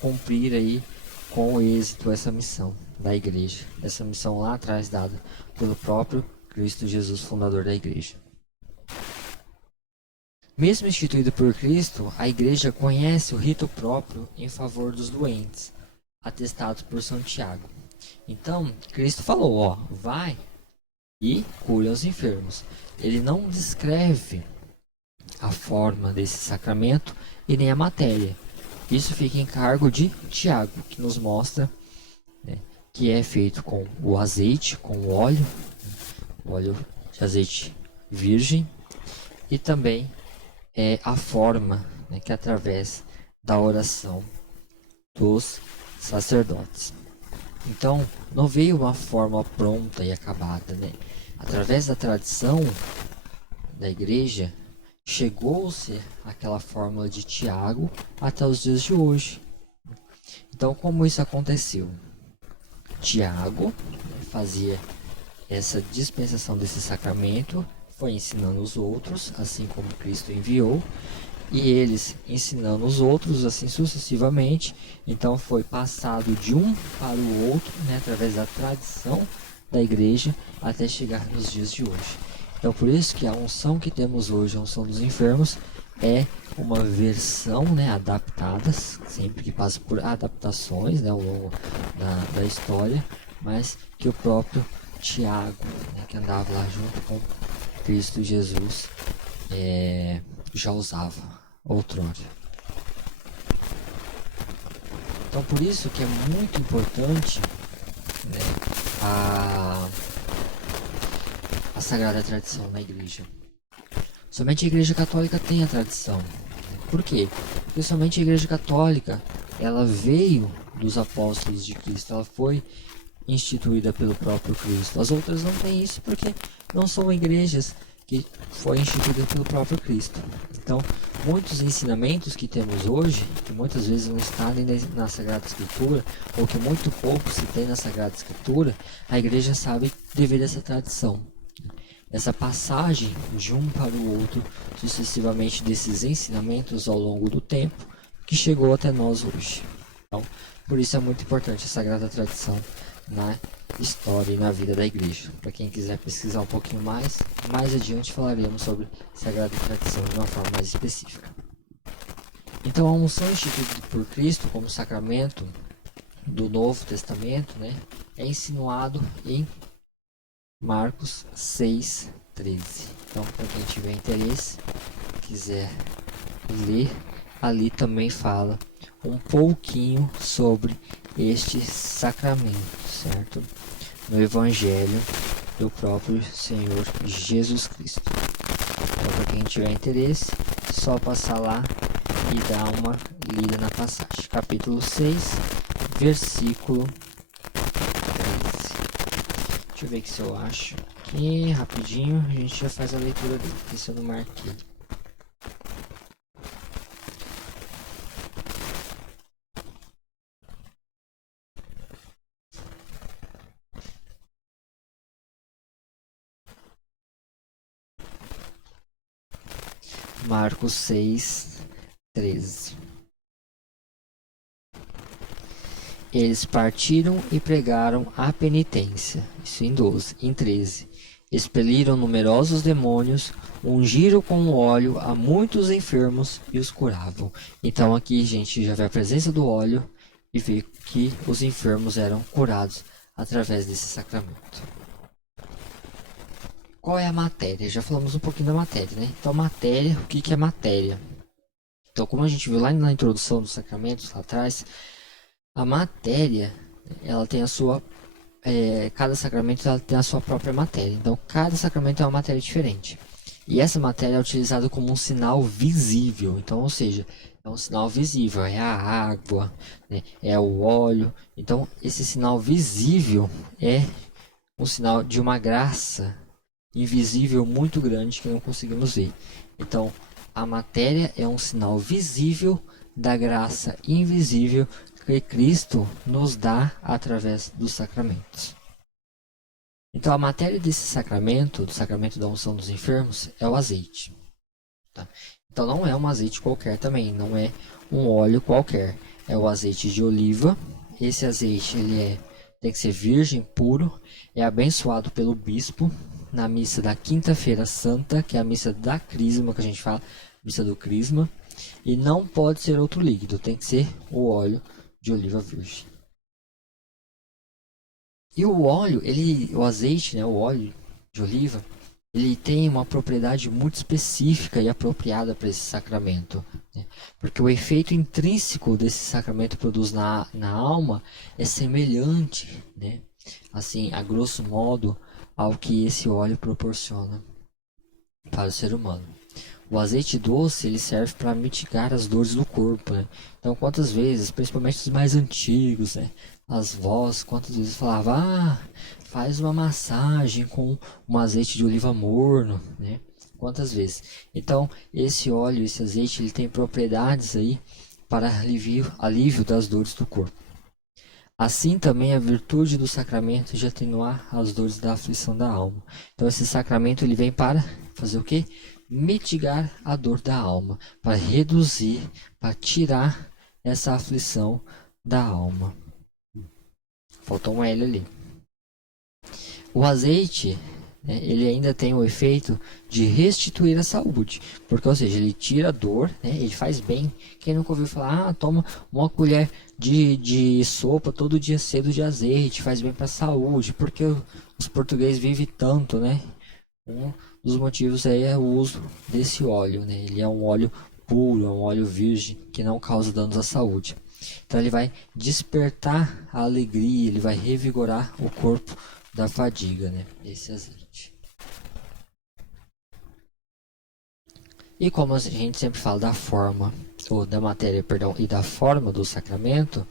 cumprir aí com êxito essa missão da Igreja. Essa missão lá atrás dada pelo próprio Cristo Jesus, fundador da Igreja. Mesmo instituída por Cristo, a Igreja conhece o rito próprio em favor dos doentes, atestado por São Tiago. Então, Cristo falou, ó, vai e cure os enfermos. Ele não descreve a forma desse sacramento e nem a matéria. Isso fica em cargo de Tiago, que nos mostra, né, que é feito com o azeite, com o óleo de azeite virgem, e também a forma, né, que é através da oração dos sacerdotes. Então, não veio uma forma pronta e acabada, né? Através da tradição da Igreja, chegou-se àquela fórmula de Tiago até os dias de hoje. Então, como isso aconteceu? Tiago fazia essa dispensação desse sacramento, foi ensinando os outros, assim como Cristo enviou, e eles ensinando os outros, assim sucessivamente. Então foi passado de um para o outro, né, através da tradição da Igreja, até chegar nos dias de hoje. Então por isso que a unção que temos hoje, a unção dos enfermos, é uma versão, né, adaptada, sempre que passa por adaptações, né, ao longo da história, mas que o próprio Tiago, né, que andava lá junto com Cristo Jesus, já usava outrora. Então por isso que é muito importante, né, a Sagrada Tradição na Igreja. Somente a Igreja Católica tem a tradição. Por quê? Porque somente a Igreja Católica ela veio dos apóstolos de Cristo, ela foi instituída pelo próprio Cristo. As outras não têm isso porque não são igrejas que foram instituídas pelo próprio Cristo. Então, muitos ensinamentos que temos hoje, que muitas vezes não estão nem na Sagrada Escritura, ou que muito pouco se tem na Sagrada Escritura, a igreja sabe devido a essa tradição. Essa passagem de um para o outro, sucessivamente desses ensinamentos ao longo do tempo, que chegou até nós hoje. Então, por isso é muito importante a Sagrada Tradição na história e na vida da igreja. Para quem quiser pesquisar um pouquinho mais adiante falaremos sobre Sagrada Tradição de uma forma mais específica. Então a unção instituída por Cristo como sacramento do Novo Testamento, né, é insinuado em Marcos 6:13. Então para quem tiver interesse, quiser ler, ali também fala um pouquinho sobre este sacramento, certo? No Evangelho do próprio Senhor Jesus Cristo. Então, para quem tiver interesse, só passar lá e dar uma lida na passagem. Capítulo 6, versículo 13. Deixa eu ver aqui se eu acho. Aqui, rapidinho, a gente já faz a leitura dele, porque se eu não marquei. Marcos 6:13. Eles partiram e pregaram a penitência. Isso em 12. Em 13. Expeliram numerosos demônios, ungiram com óleo a muitos enfermos e os curavam. Então aqui, gente, já vê a presença do óleo e vê que os enfermos eram curados através desse sacramento. Qual é a matéria? Já falamos um pouquinho da matéria, né? Então, matéria, o que é matéria? Então, como a gente viu lá na introdução dos sacramentos, lá atrás, a matéria, ela tem a sua... cada sacramento ela tem a sua própria matéria. Então, cada sacramento é uma matéria diferente. E essa matéria é utilizada como um sinal visível. Então, ou seja, é um sinal visível. É a água, né? É o óleo. Então, esse sinal visível é um sinal de uma graça invisível muito grande que não conseguimos ver. Então, a matéria é um sinal visível da graça invisível que Cristo nos dá através dos sacramentos. Então, a matéria desse sacramento, do sacramento da unção dos enfermos, é o azeite. Tá? Então, não é um azeite qualquer também, não é um óleo qualquer. É o azeite de oliva. Esse azeite tem que ser virgem, puro, é abençoado pelo bispo na missa da Quinta-feira Santa, que é a missa da Crisma, que a gente fala, missa do Crisma, e não pode ser outro líquido, tem que ser o óleo de oliva virgem. E o óleo, o azeite, né, o óleo de oliva, ele tem uma propriedade muito específica e apropriada para esse sacramento, né? Porque o efeito intrínseco desse sacramento produz na alma é semelhante, né? Assim, a grosso modo, ao que esse óleo proporciona para o ser humano. O azeite doce ele serve para mitigar as dores do corpo, né? Então, quantas vezes, principalmente os mais antigos, né? As vós, quantas vezes falavam, faz uma massagem com um azeite de oliva morno, né? Quantas vezes? Então, esse óleo, esse azeite, ele tem propriedades aí para alívio das dores do corpo. Assim também a virtude do sacramento de atenuar as dores da aflição da alma. Então esse sacramento ele vem para fazer o quê? Mitigar a dor da alma, para reduzir, para tirar essa aflição da alma. Faltou um L ali. O azeite, né, ele ainda tem o efeito de restituir a saúde, porque, ou seja, ele tira a dor, né, ele faz bem. Quem nunca ouviu falar, toma uma colher de sopa todo dia cedo de azeite, faz bem para a saúde, porque os portugueses vivem tanto, né? Um dos motivos aí é o uso desse óleo, né? Ele é um óleo puro, é um óleo virgem que não causa danos à saúde. Então ele vai despertar a alegria, ele vai revigorar o corpo da fadiga, né? Esse azeite. E como a gente sempre fala da forma, ou da matéria, perdão, e da forma do sacramento,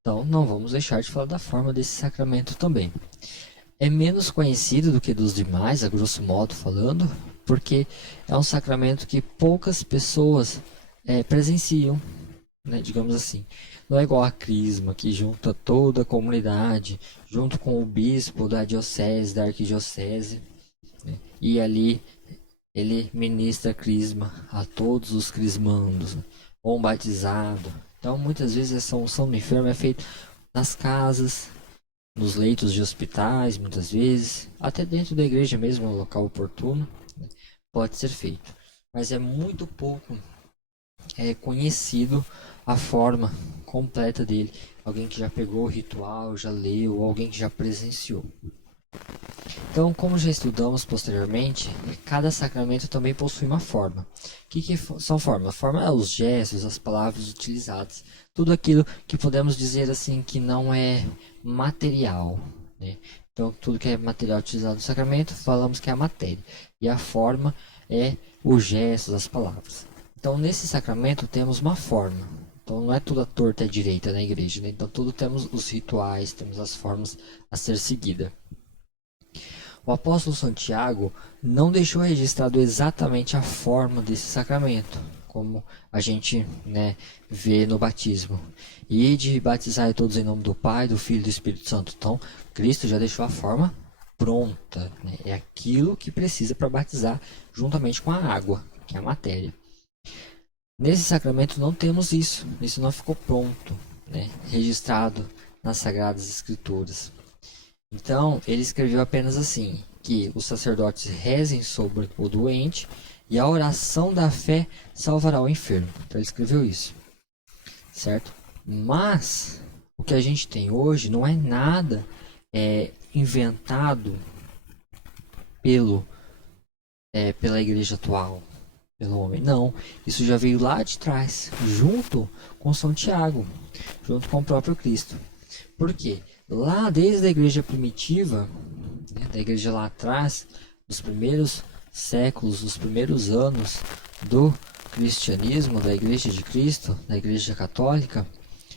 então não vamos deixar de falar da forma desse sacramento também. É menos conhecido do que dos demais, a grosso modo falando, porque é um sacramento que poucas pessoas presenciam, né, digamos assim. Não é igual a Crisma, que junta toda a comunidade, junto com o bispo da diocese, da arquidiocese, né, e ali ele ministra a Crisma a todos os crismandos, né, ou um batizado. Então, muitas vezes essa unção do enfermo é feita nas casas, nos leitos de hospitais, muitas vezes, até dentro da igreja mesmo, no local oportuno, né, pode ser feito. Mas é muito pouco conhecido a forma completa dele. Alguém que já pegou o ritual, já leu, ou alguém que já presenciou. Então, como já estudamos posteriormente, cada sacramento também possui uma forma. O que são formas? A forma é os gestos, as palavras utilizadas. Tudo aquilo que podemos dizer assim que não é material, né? Então, tudo que é material utilizado no sacramento, falamos que é a matéria. E a forma é os gestos, as palavras. Então, nesse sacramento temos uma forma. Então, não é tudo a torta e a direita na igreja, né? Então, tudo temos os rituais, temos as formas a ser seguida. O apóstolo Santiago não deixou registrado exatamente a forma desse sacramento, como a gente, né, vê no batismo. E de batizar todos em nome do Pai, do Filho e do Espírito Santo. Então, Cristo já deixou a forma pronta, né? É aquilo que precisa para batizar juntamente com a água, que é a matéria. Nesse sacramento não temos isso não ficou pronto, né, registrado nas Sagradas Escrituras. Então, ele escreveu apenas assim, que os sacerdotes rezem sobre o doente e a oração da fé salvará o enfermo. Então, ele escreveu isso, certo? Mas, o que a gente tem hoje não é nada inventado pela igreja atual, pelo homem. Não, isso já veio lá de trás, junto com São Tiago, junto com o próprio Cristo. Por quê? Lá desde a igreja primitiva, né, da igreja lá atrás, dos primeiros séculos, dos primeiros anos do cristianismo, da igreja de Cristo, da igreja católica,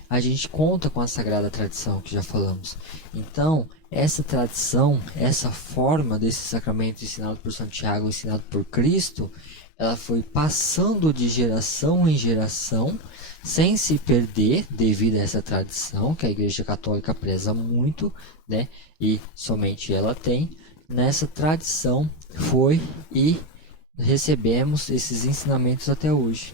a gente conta com a sagrada tradição que já falamos. Então, essa tradição, essa forma desse sacramento ensinado por São Tiago, ensinado por Cristo, ela foi passando de geração em geração, sem se perder devido a essa tradição que a Igreja Católica preza muito, né? E somente ela tem. Nessa tradição foi e recebemos esses ensinamentos até hoje,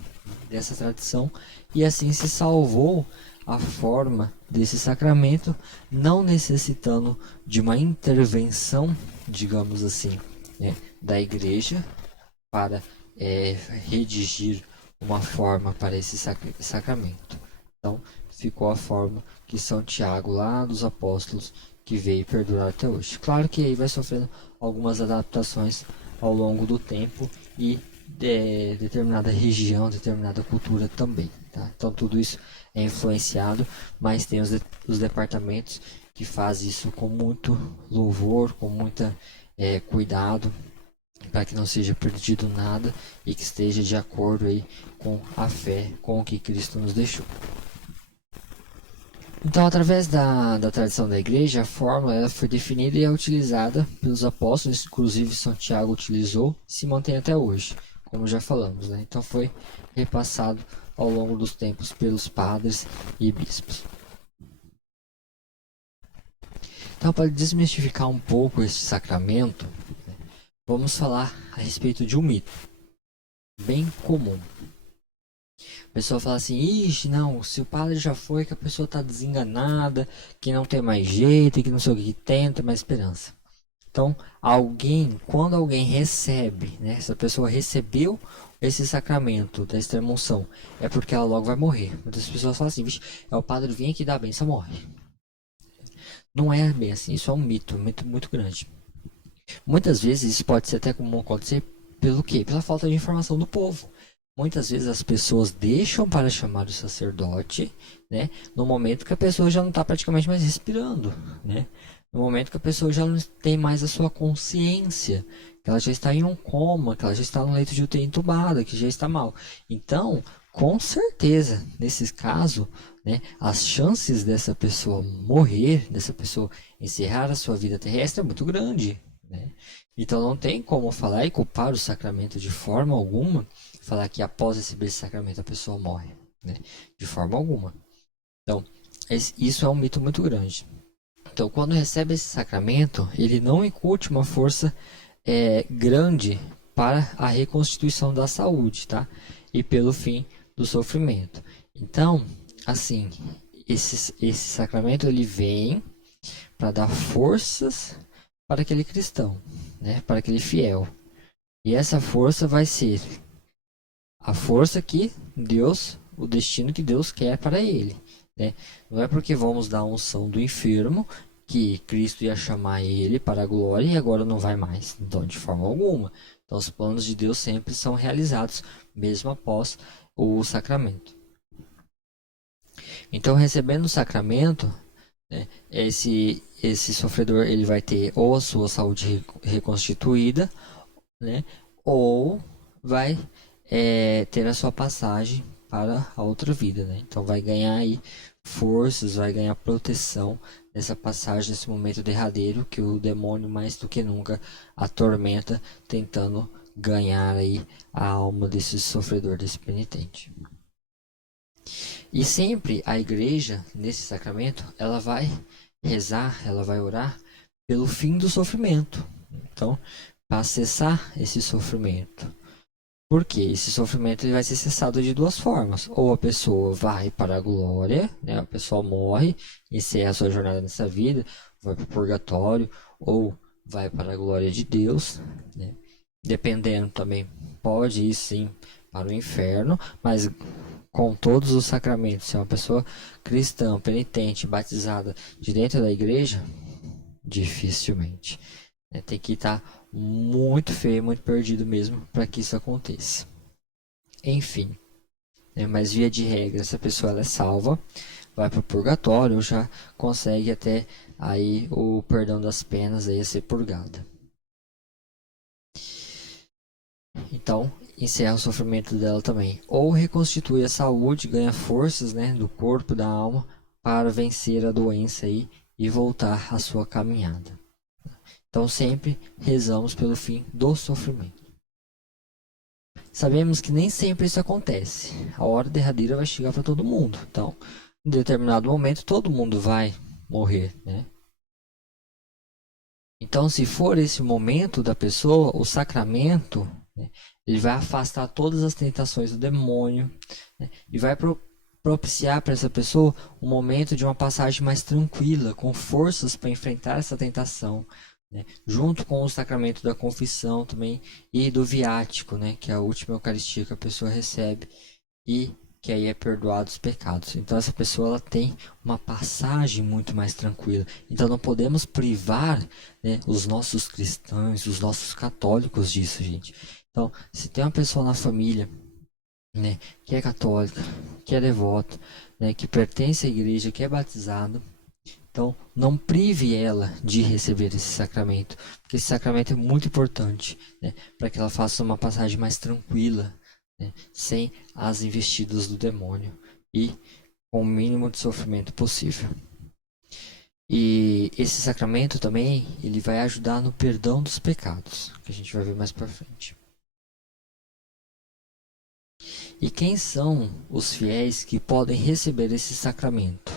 dessa tradição, e assim se salvou a forma desse sacramento, não necessitando de uma intervenção, digamos assim, né, da igreja para redigir uma forma para esse sacramento. Então, ficou a forma que São Tiago, lá dos apóstolos, que veio perdurar até hoje. Claro que aí vai sofrendo algumas adaptações ao longo do tempo e de determinada região, determinada cultura também. Tá? Então, tudo isso é influenciado, mas tem os departamentos que fazem isso com muito louvor, com muita cuidado, para que não seja perdido nada e que esteja de acordo aí com a fé, com o que Cristo nos deixou. Então, através da tradição da igreja, a fórmula ela foi definida e é utilizada pelos apóstolos, inclusive São Tiago utilizou, e se mantém até hoje, como já falamos, né? Então foi repassado ao longo dos tempos pelos padres e bispos. Então, para desmistificar um pouco esse sacramento, vamos falar a respeito de um mito bem comum. A pessoa fala assim, ixi, não, se o padre já foi, que a pessoa está desenganada, que não tem mais jeito, que não sei o que tem, não tem mais esperança. Então, quando alguém recebe, né, essa pessoa recebeu esse sacramento da extrema-unção, é porque ela logo vai morrer. Muitas pessoas falam assim, vixe, o padre vem aqui dar a benção, morre. Não é bem assim, isso é um mito muito grande. Muitas vezes isso pode ser até comum acontecer pelo quê? Pela falta de informação do povo. Muitas vezes as pessoas deixam para chamar o sacerdote, né, no momento que a pessoa já não está praticamente mais respirando, né? No momento que a pessoa já não tem mais a sua consciência, que ela já está em um coma, que ela já está no leito de UTI entubada, que já está mal. Então, com certeza, nesse caso, né, as chances dessa pessoa morrer, dessa pessoa encerrar a sua vida terrestre é muito grande, né? Então não tem como falar e culpar o sacramento de forma alguma, falar que após receber esse sacramento a pessoa morre, né? De forma alguma. Então, isso é um mito muito grande. Então, quando recebe esse sacramento, ele não incute uma força grande para a reconstituição da saúde, tá? E pelo fim do sofrimento. Então, assim, esse sacramento ele vem para dar forças para aquele cristão, né? Para aquele fiel. E essa força vai ser a força que Deus, o destino que Deus quer para ele, né? Não é porque vamos dar a unção do enfermo que Cristo ia chamar ele para a glória e agora não vai mais. Então, de forma alguma. Então, os planos de Deus sempre são realizados, mesmo após o sacramento. Então, recebendo o sacramento, né, esse sofredor ele vai ter ou a sua saúde reconstituída, né, ou vai ter a sua passagem para a outra vida, né? Então vai ganhar aí forças, vai ganhar proteção nessa passagem, nesse momento derradeiro que o demônio mais do que nunca atormenta, tentando ganhar aí a alma desse sofredor, desse penitente. E sempre a igreja, nesse sacramento, ela vai rezar, ela vai orar pelo fim do sofrimento. Então, para cessar esse sofrimento. Porque esse sofrimento ele vai ser cessado de duas formas. Ou a pessoa vai para a glória, né? A pessoa morre, encerra a sua jornada nessa vida, vai para o purgatório, ou vai para a glória de Deus, né? Dependendo também, pode ir sim para o inferno, mas com todos os sacramentos. Se é uma pessoa cristã, penitente, batizada de dentro da igreja, dificilmente. Tem que estar muito feio, muito perdido mesmo para que isso aconteça. Enfim, mas via de regra, essa pessoa ela é salva, vai para o purgatório, já consegue até aí o perdão das penas aí a ser purgada. Então, encerra o sofrimento dela também. Ou reconstitui a saúde, ganha forças, né, do corpo, da alma, para vencer a doença aí e voltar à sua caminhada. Então, sempre rezamos pelo fim do sofrimento. Sabemos que nem sempre isso acontece. A hora derradeira vai chegar para todo mundo. Então, em determinado momento, todo mundo vai morrer, né? Então, se for esse momento da pessoa, o sacramento, né, ele vai afastar todas as tentações do demônio, né, e vai propiciar para essa pessoa um momento de uma passagem mais tranquila, com forças para enfrentar essa tentação, né, junto com o sacramento da confissão também e do viático, né, que é a última Eucaristia que a pessoa recebe e que aí é perdoado os pecados. Então essa pessoa ela tem uma passagem muito mais tranquila. Então não podemos privar, né, os nossos cristãos, os nossos católicos disso, gente. Então, se tem uma pessoa na família, né, que é católica, que é devota, né, que pertence à igreja, que é batizado, então não prive ela de receber esse sacramento, porque esse sacramento é muito importante, né, para que ela faça uma passagem mais tranquila, né, sem as investidas do demônio e com o mínimo de sofrimento possível. E esse sacramento também ele vai ajudar no perdão dos pecados, que a gente vai ver mais para frente. E quem são os fiéis que podem receber esse sacramento?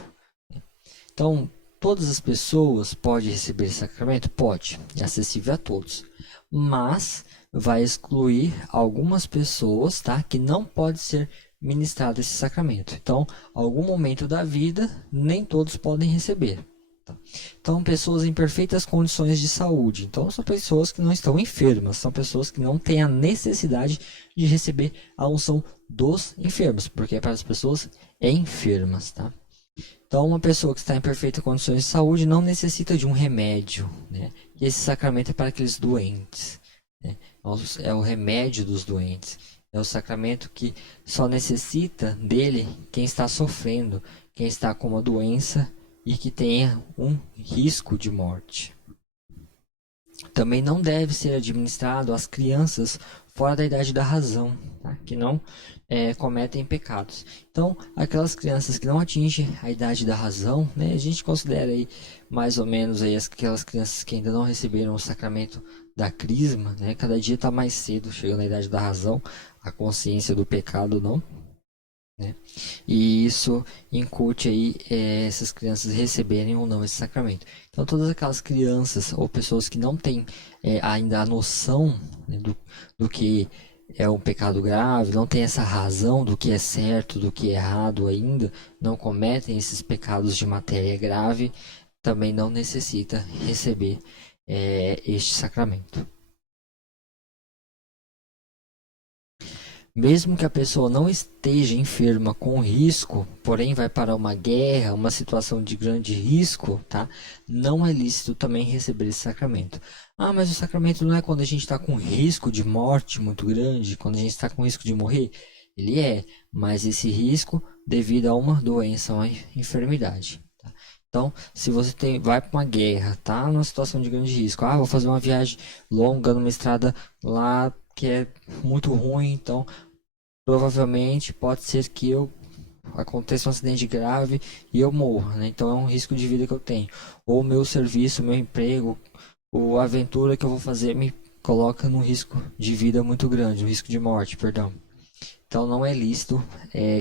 Então, todas as pessoas podem receber esse sacramento? Pode, é acessível a todos. Mas vai excluir algumas pessoas, tá? Que não pode ser ministrado esse sacramento. Então, algum momento da vida, nem todos podem receber. Tá? Então, pessoas em perfeitas condições de saúde. Então, são pessoas que não estão enfermas, são pessoas que não têm a necessidade de receber a unção dos enfermos, porque é para as pessoas enfermas, tá? Então, uma pessoa que está em perfeitas condições de saúde não necessita de um remédio, né? E esse sacramento é para aqueles doentes, né? É o remédio dos doentes. É o sacramento que só necessita dele quem está sofrendo, quem está com uma doença e que tenha um risco de morte. Também não deve ser administrado às crianças fora da idade da razão, tá? Que não cometem pecados. Então, aquelas crianças que não atingem a idade da razão, né, a gente considera aí mais ou menos aí aquelas crianças que ainda não receberam o sacramento da crisma, né? Cada dia está mais cedo, chegando à idade da razão, a consciência do pecado não, né? E isso incute aí essas crianças receberem ou não esse sacramento. Então todas aquelas crianças ou pessoas que não têm ainda a noção, né, do que é um pecado grave, não tem essa razão do que é certo, do que é errado ainda, não cometem esses pecados de matéria grave, também não necessita receber este sacramento. Mesmo que a pessoa não esteja enferma com risco, porém vai para uma guerra, uma situação de grande risco, tá? Não é lícito também receber esse sacramento. Ah, mas o sacramento não é quando a gente está com risco de morte muito grande, quando a gente está com risco de morrer? Ele é, mas esse risco devido a uma doença, uma enfermidade. Tá? Então, se você vai para uma guerra, tá numa situação de grande risco, vou fazer uma viagem longa numa estrada lá que é muito ruim, então provavelmente pode ser que aconteça um acidente grave e eu morra, né? Então é um risco de vida que eu tenho. Ou meu serviço, meu emprego, ou a aventura que eu vou fazer me coloca num risco de vida muito grande, um risco de morte, perdão. Então não é lícito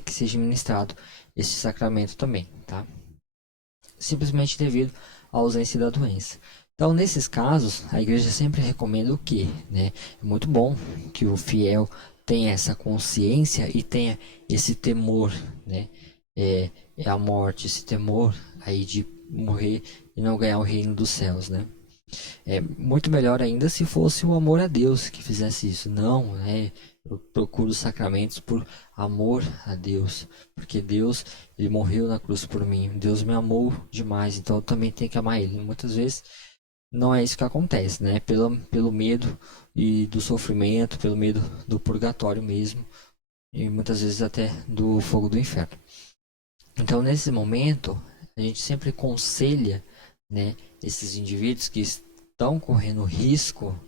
que seja ministrado esse sacramento também, tá? Simplesmente devido à ausência da doença. Então, nesses casos, a igreja sempre recomenda o quê? Né? É muito bom que o fiel tenha essa consciência e tenha esse temor, né? É a morte, esse temor aí de morrer e não ganhar o reino dos céus, né? É muito melhor ainda se fosse o amor a Deus que fizesse isso. Não, né? Eu procuro os sacramentos por amor a Deus, porque Deus, ele morreu na cruz por mim. Deus me amou demais, então eu também tenho que amar ele. Muitas vezes não é isso que acontece, né? Pelo medo e do sofrimento, pelo medo do purgatório mesmo, e muitas vezes até do fogo do inferno. Então, nesse momento, a gente sempre aconselha, né, esses indivíduos que estão correndo risco,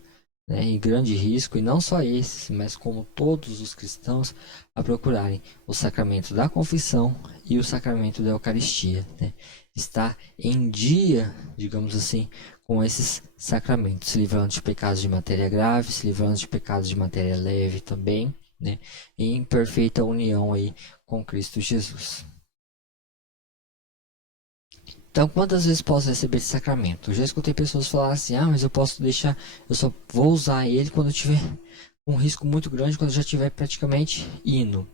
né, em grande risco, e não só esses, mas como todos os cristãos, a procurarem o sacramento da confissão e o sacramento da Eucaristia, né? Estar em dia, digamos assim, com esses sacramentos, se livrando de pecados de matéria grave, se livrando de pecados de matéria leve também, né? E em perfeita união aí com Cristo Jesus. Então, quantas vezes posso receber esse sacramento? Eu já escutei pessoas falar assim: ah, mas eu posso deixar, eu só vou usar ele quando eu tiver um risco muito grande, quando eu já estiver praticamente indo,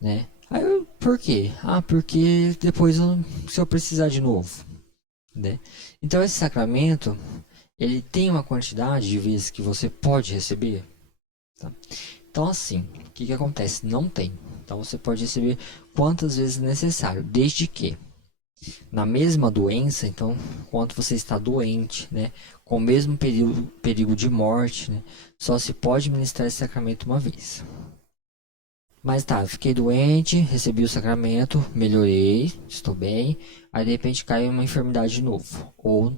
né? Aí, por quê? Ah, porque depois se eu precisar de novo, né? Então, esse sacramento, ele tem uma quantidade de vezes que você pode receber, tá? Então, assim, o que acontece? Não tem. Então, você pode receber quantas vezes necessário, desde que na mesma doença, então, quando você está doente, né, com o mesmo perigo de morte, né, só se pode ministrar esse sacramento uma vez. Mas tá, fiquei doente, recebi o sacramento, melhorei, estou bem, aí de repente cai uma enfermidade de novo, ou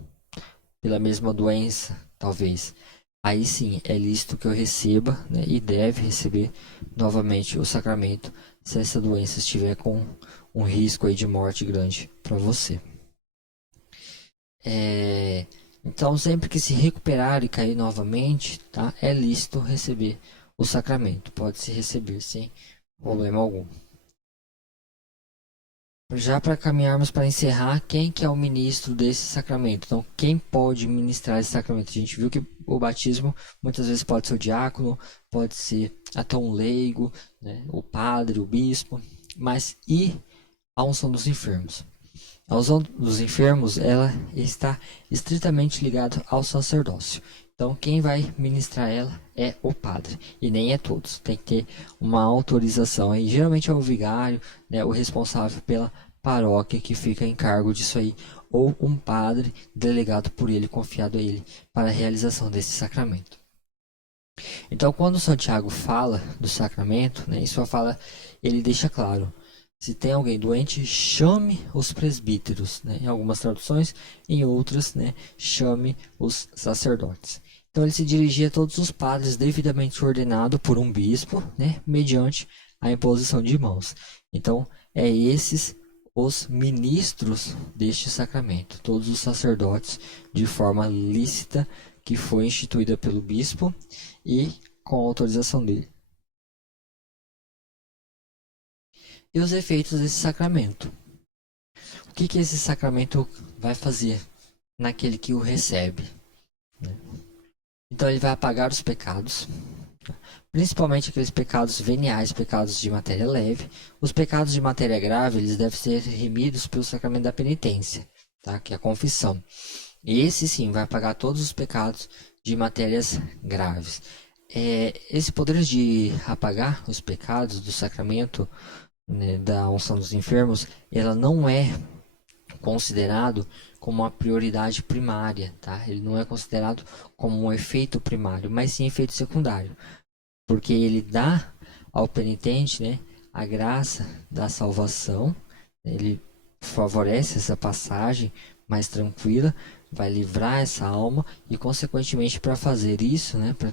pela mesma doença, talvez. Aí sim, é lícito que eu receba, né, e deve receber novamente o sacramento, se essa doença estiver com um risco aí de morte grande para você. Então, sempre que se recuperar e cair novamente, tá, é lícito receber o sacramento. Pode se receber sem problema algum. Já para caminharmos para encerrar, quem que é o ministro desse sacramento? Então, quem pode ministrar esse sacramento? A gente viu que o batismo muitas vezes pode ser o diácono, pode ser até um leigo, né, o padre, o bispo, mas e a unção dos enfermos? A unção dos enfermos, ela está estritamente ligada ao sacerdócio. Então, quem vai ministrar ela é o padre, e nem é todos. Tem que ter uma autorização aí. Geralmente é o vigário, né, o responsável pela paróquia que fica em cargo disso aí, ou um padre delegado por ele, confiado a ele, para a realização desse sacramento. Então, quando São Tiago fala do sacramento, né, em sua fala ele deixa claro: se tem alguém doente, chame os presbíteros, né? Em algumas traduções, em outras, né, chame os sacerdotes. Então ele se dirigia a todos os padres devidamente ordenado por um bispo, né, mediante a imposição de mãos. Então é esses os ministros deste sacramento, todos os sacerdotes de forma lícita que foi instituída pelo bispo e com a autorização dele. E os efeitos desse sacramento. O que esse sacramento vai fazer naquele que o recebe? Né? Então ele vai apagar os pecados, principalmente aqueles pecados veniais, pecados de matéria leve. Os pecados de matéria grave, eles devem ser remidos pelo sacramento da penitência, tá? Que é a confissão. E esse sim vai apagar todos os pecados de matérias graves. Esse poder de apagar os pecados do sacramento, né, da unção dos enfermos, ela não é considerado como uma prioridade primária, tá? Ele não é considerado como um efeito primário, mas sim efeito secundário, porque ele dá ao penitente, né, a graça da salvação, ele favorece essa passagem mais tranquila, vai livrar essa alma e, consequentemente, para fazer isso, né, para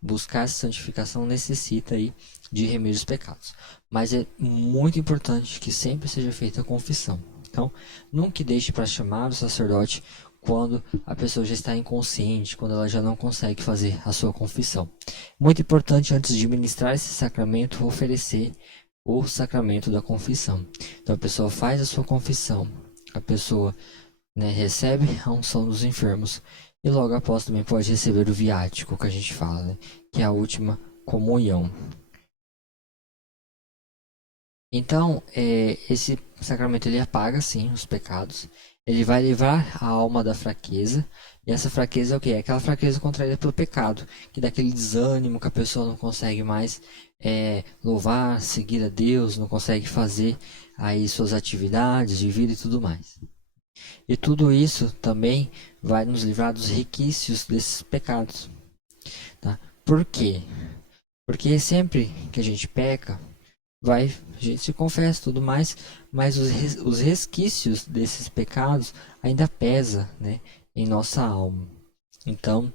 buscar essa santificação, necessita aí de remir os pecados. Mas é muito importante que sempre seja feita a confissão. Então, nunca deixe para chamar o sacerdote quando a pessoa já está inconsciente, quando ela já não consegue fazer a sua confissão. Muito importante, antes de ministrar esse sacramento, oferecer o sacramento da confissão. Então, a pessoa faz a sua confissão, a pessoa, né, recebe a unção dos enfermos, e logo após também pode receber o viático, que a gente fala, né, que é a última comunhão. Então, esse sacramento ele apaga sim os pecados. Ele vai livrar a alma da fraqueza. E essa fraqueza é o que? É aquela fraqueza contraída pelo pecado, que dá aquele desânimo que a pessoa não consegue mais louvar, seguir a Deus, não consegue fazer aí suas atividades de vida e tudo mais. E tudo isso também vai nos livrar dos requisitos desses pecados. Tá? Por quê? Porque sempre que a gente peca, a gente se confessa e tudo mais, mas os resquícios desses pecados ainda pesa, né, em nossa alma. Então,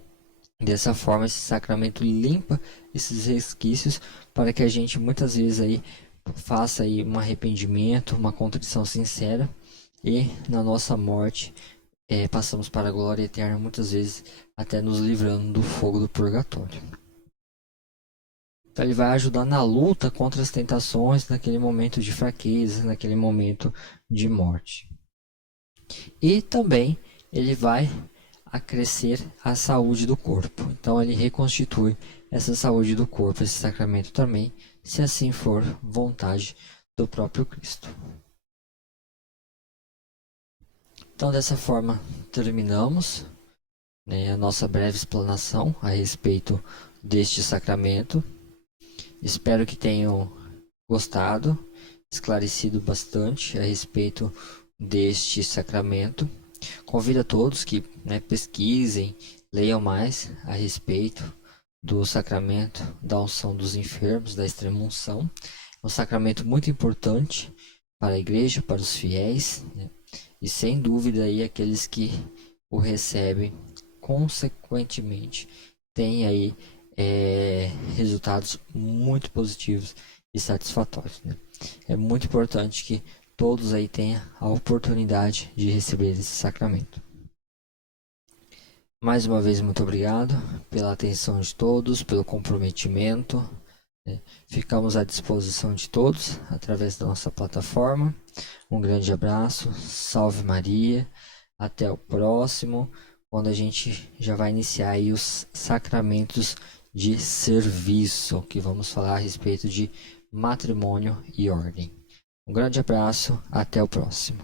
dessa forma, esse sacramento limpa esses resquícios para que a gente muitas vezes aí faça aí um arrependimento, uma contrição sincera e na nossa morte passamos para a glória eterna, muitas vezes até nos livrando do fogo do purgatório. Então ele vai ajudar na luta contra as tentações naquele momento de fraqueza, naquele momento de morte. E também ele vai acrescer a saúde do corpo. Então ele reconstitui essa saúde do corpo, esse sacramento também, se assim for vontade do próprio Cristo. Então dessa forma terminamos, né, a nossa breve explanação a respeito deste sacramento. Espero que tenham gostado, esclarecido bastante a respeito deste sacramento. Convido a todos que pesquisem, leiam mais a respeito do sacramento da unção dos enfermos, da extrema-unção. É um sacramento muito importante para a igreja, para os fiéis, né? E sem dúvida aí aqueles que o recebem, consequentemente, têm aí resultados muito positivos e satisfatórios, né? É muito importante que todos aí tenham a oportunidade de receber esse sacramento. Mais uma vez, muito obrigado pela atenção de todos, pelo comprometimento, né? Ficamos à disposição de todos através da nossa plataforma. Um grande abraço, salve Maria, até o próximo, quando a gente já vai iniciar aí os sacramentos de serviço, que vamos falar a respeito de matrimônio e ordem. Um grande abraço, até o próximo.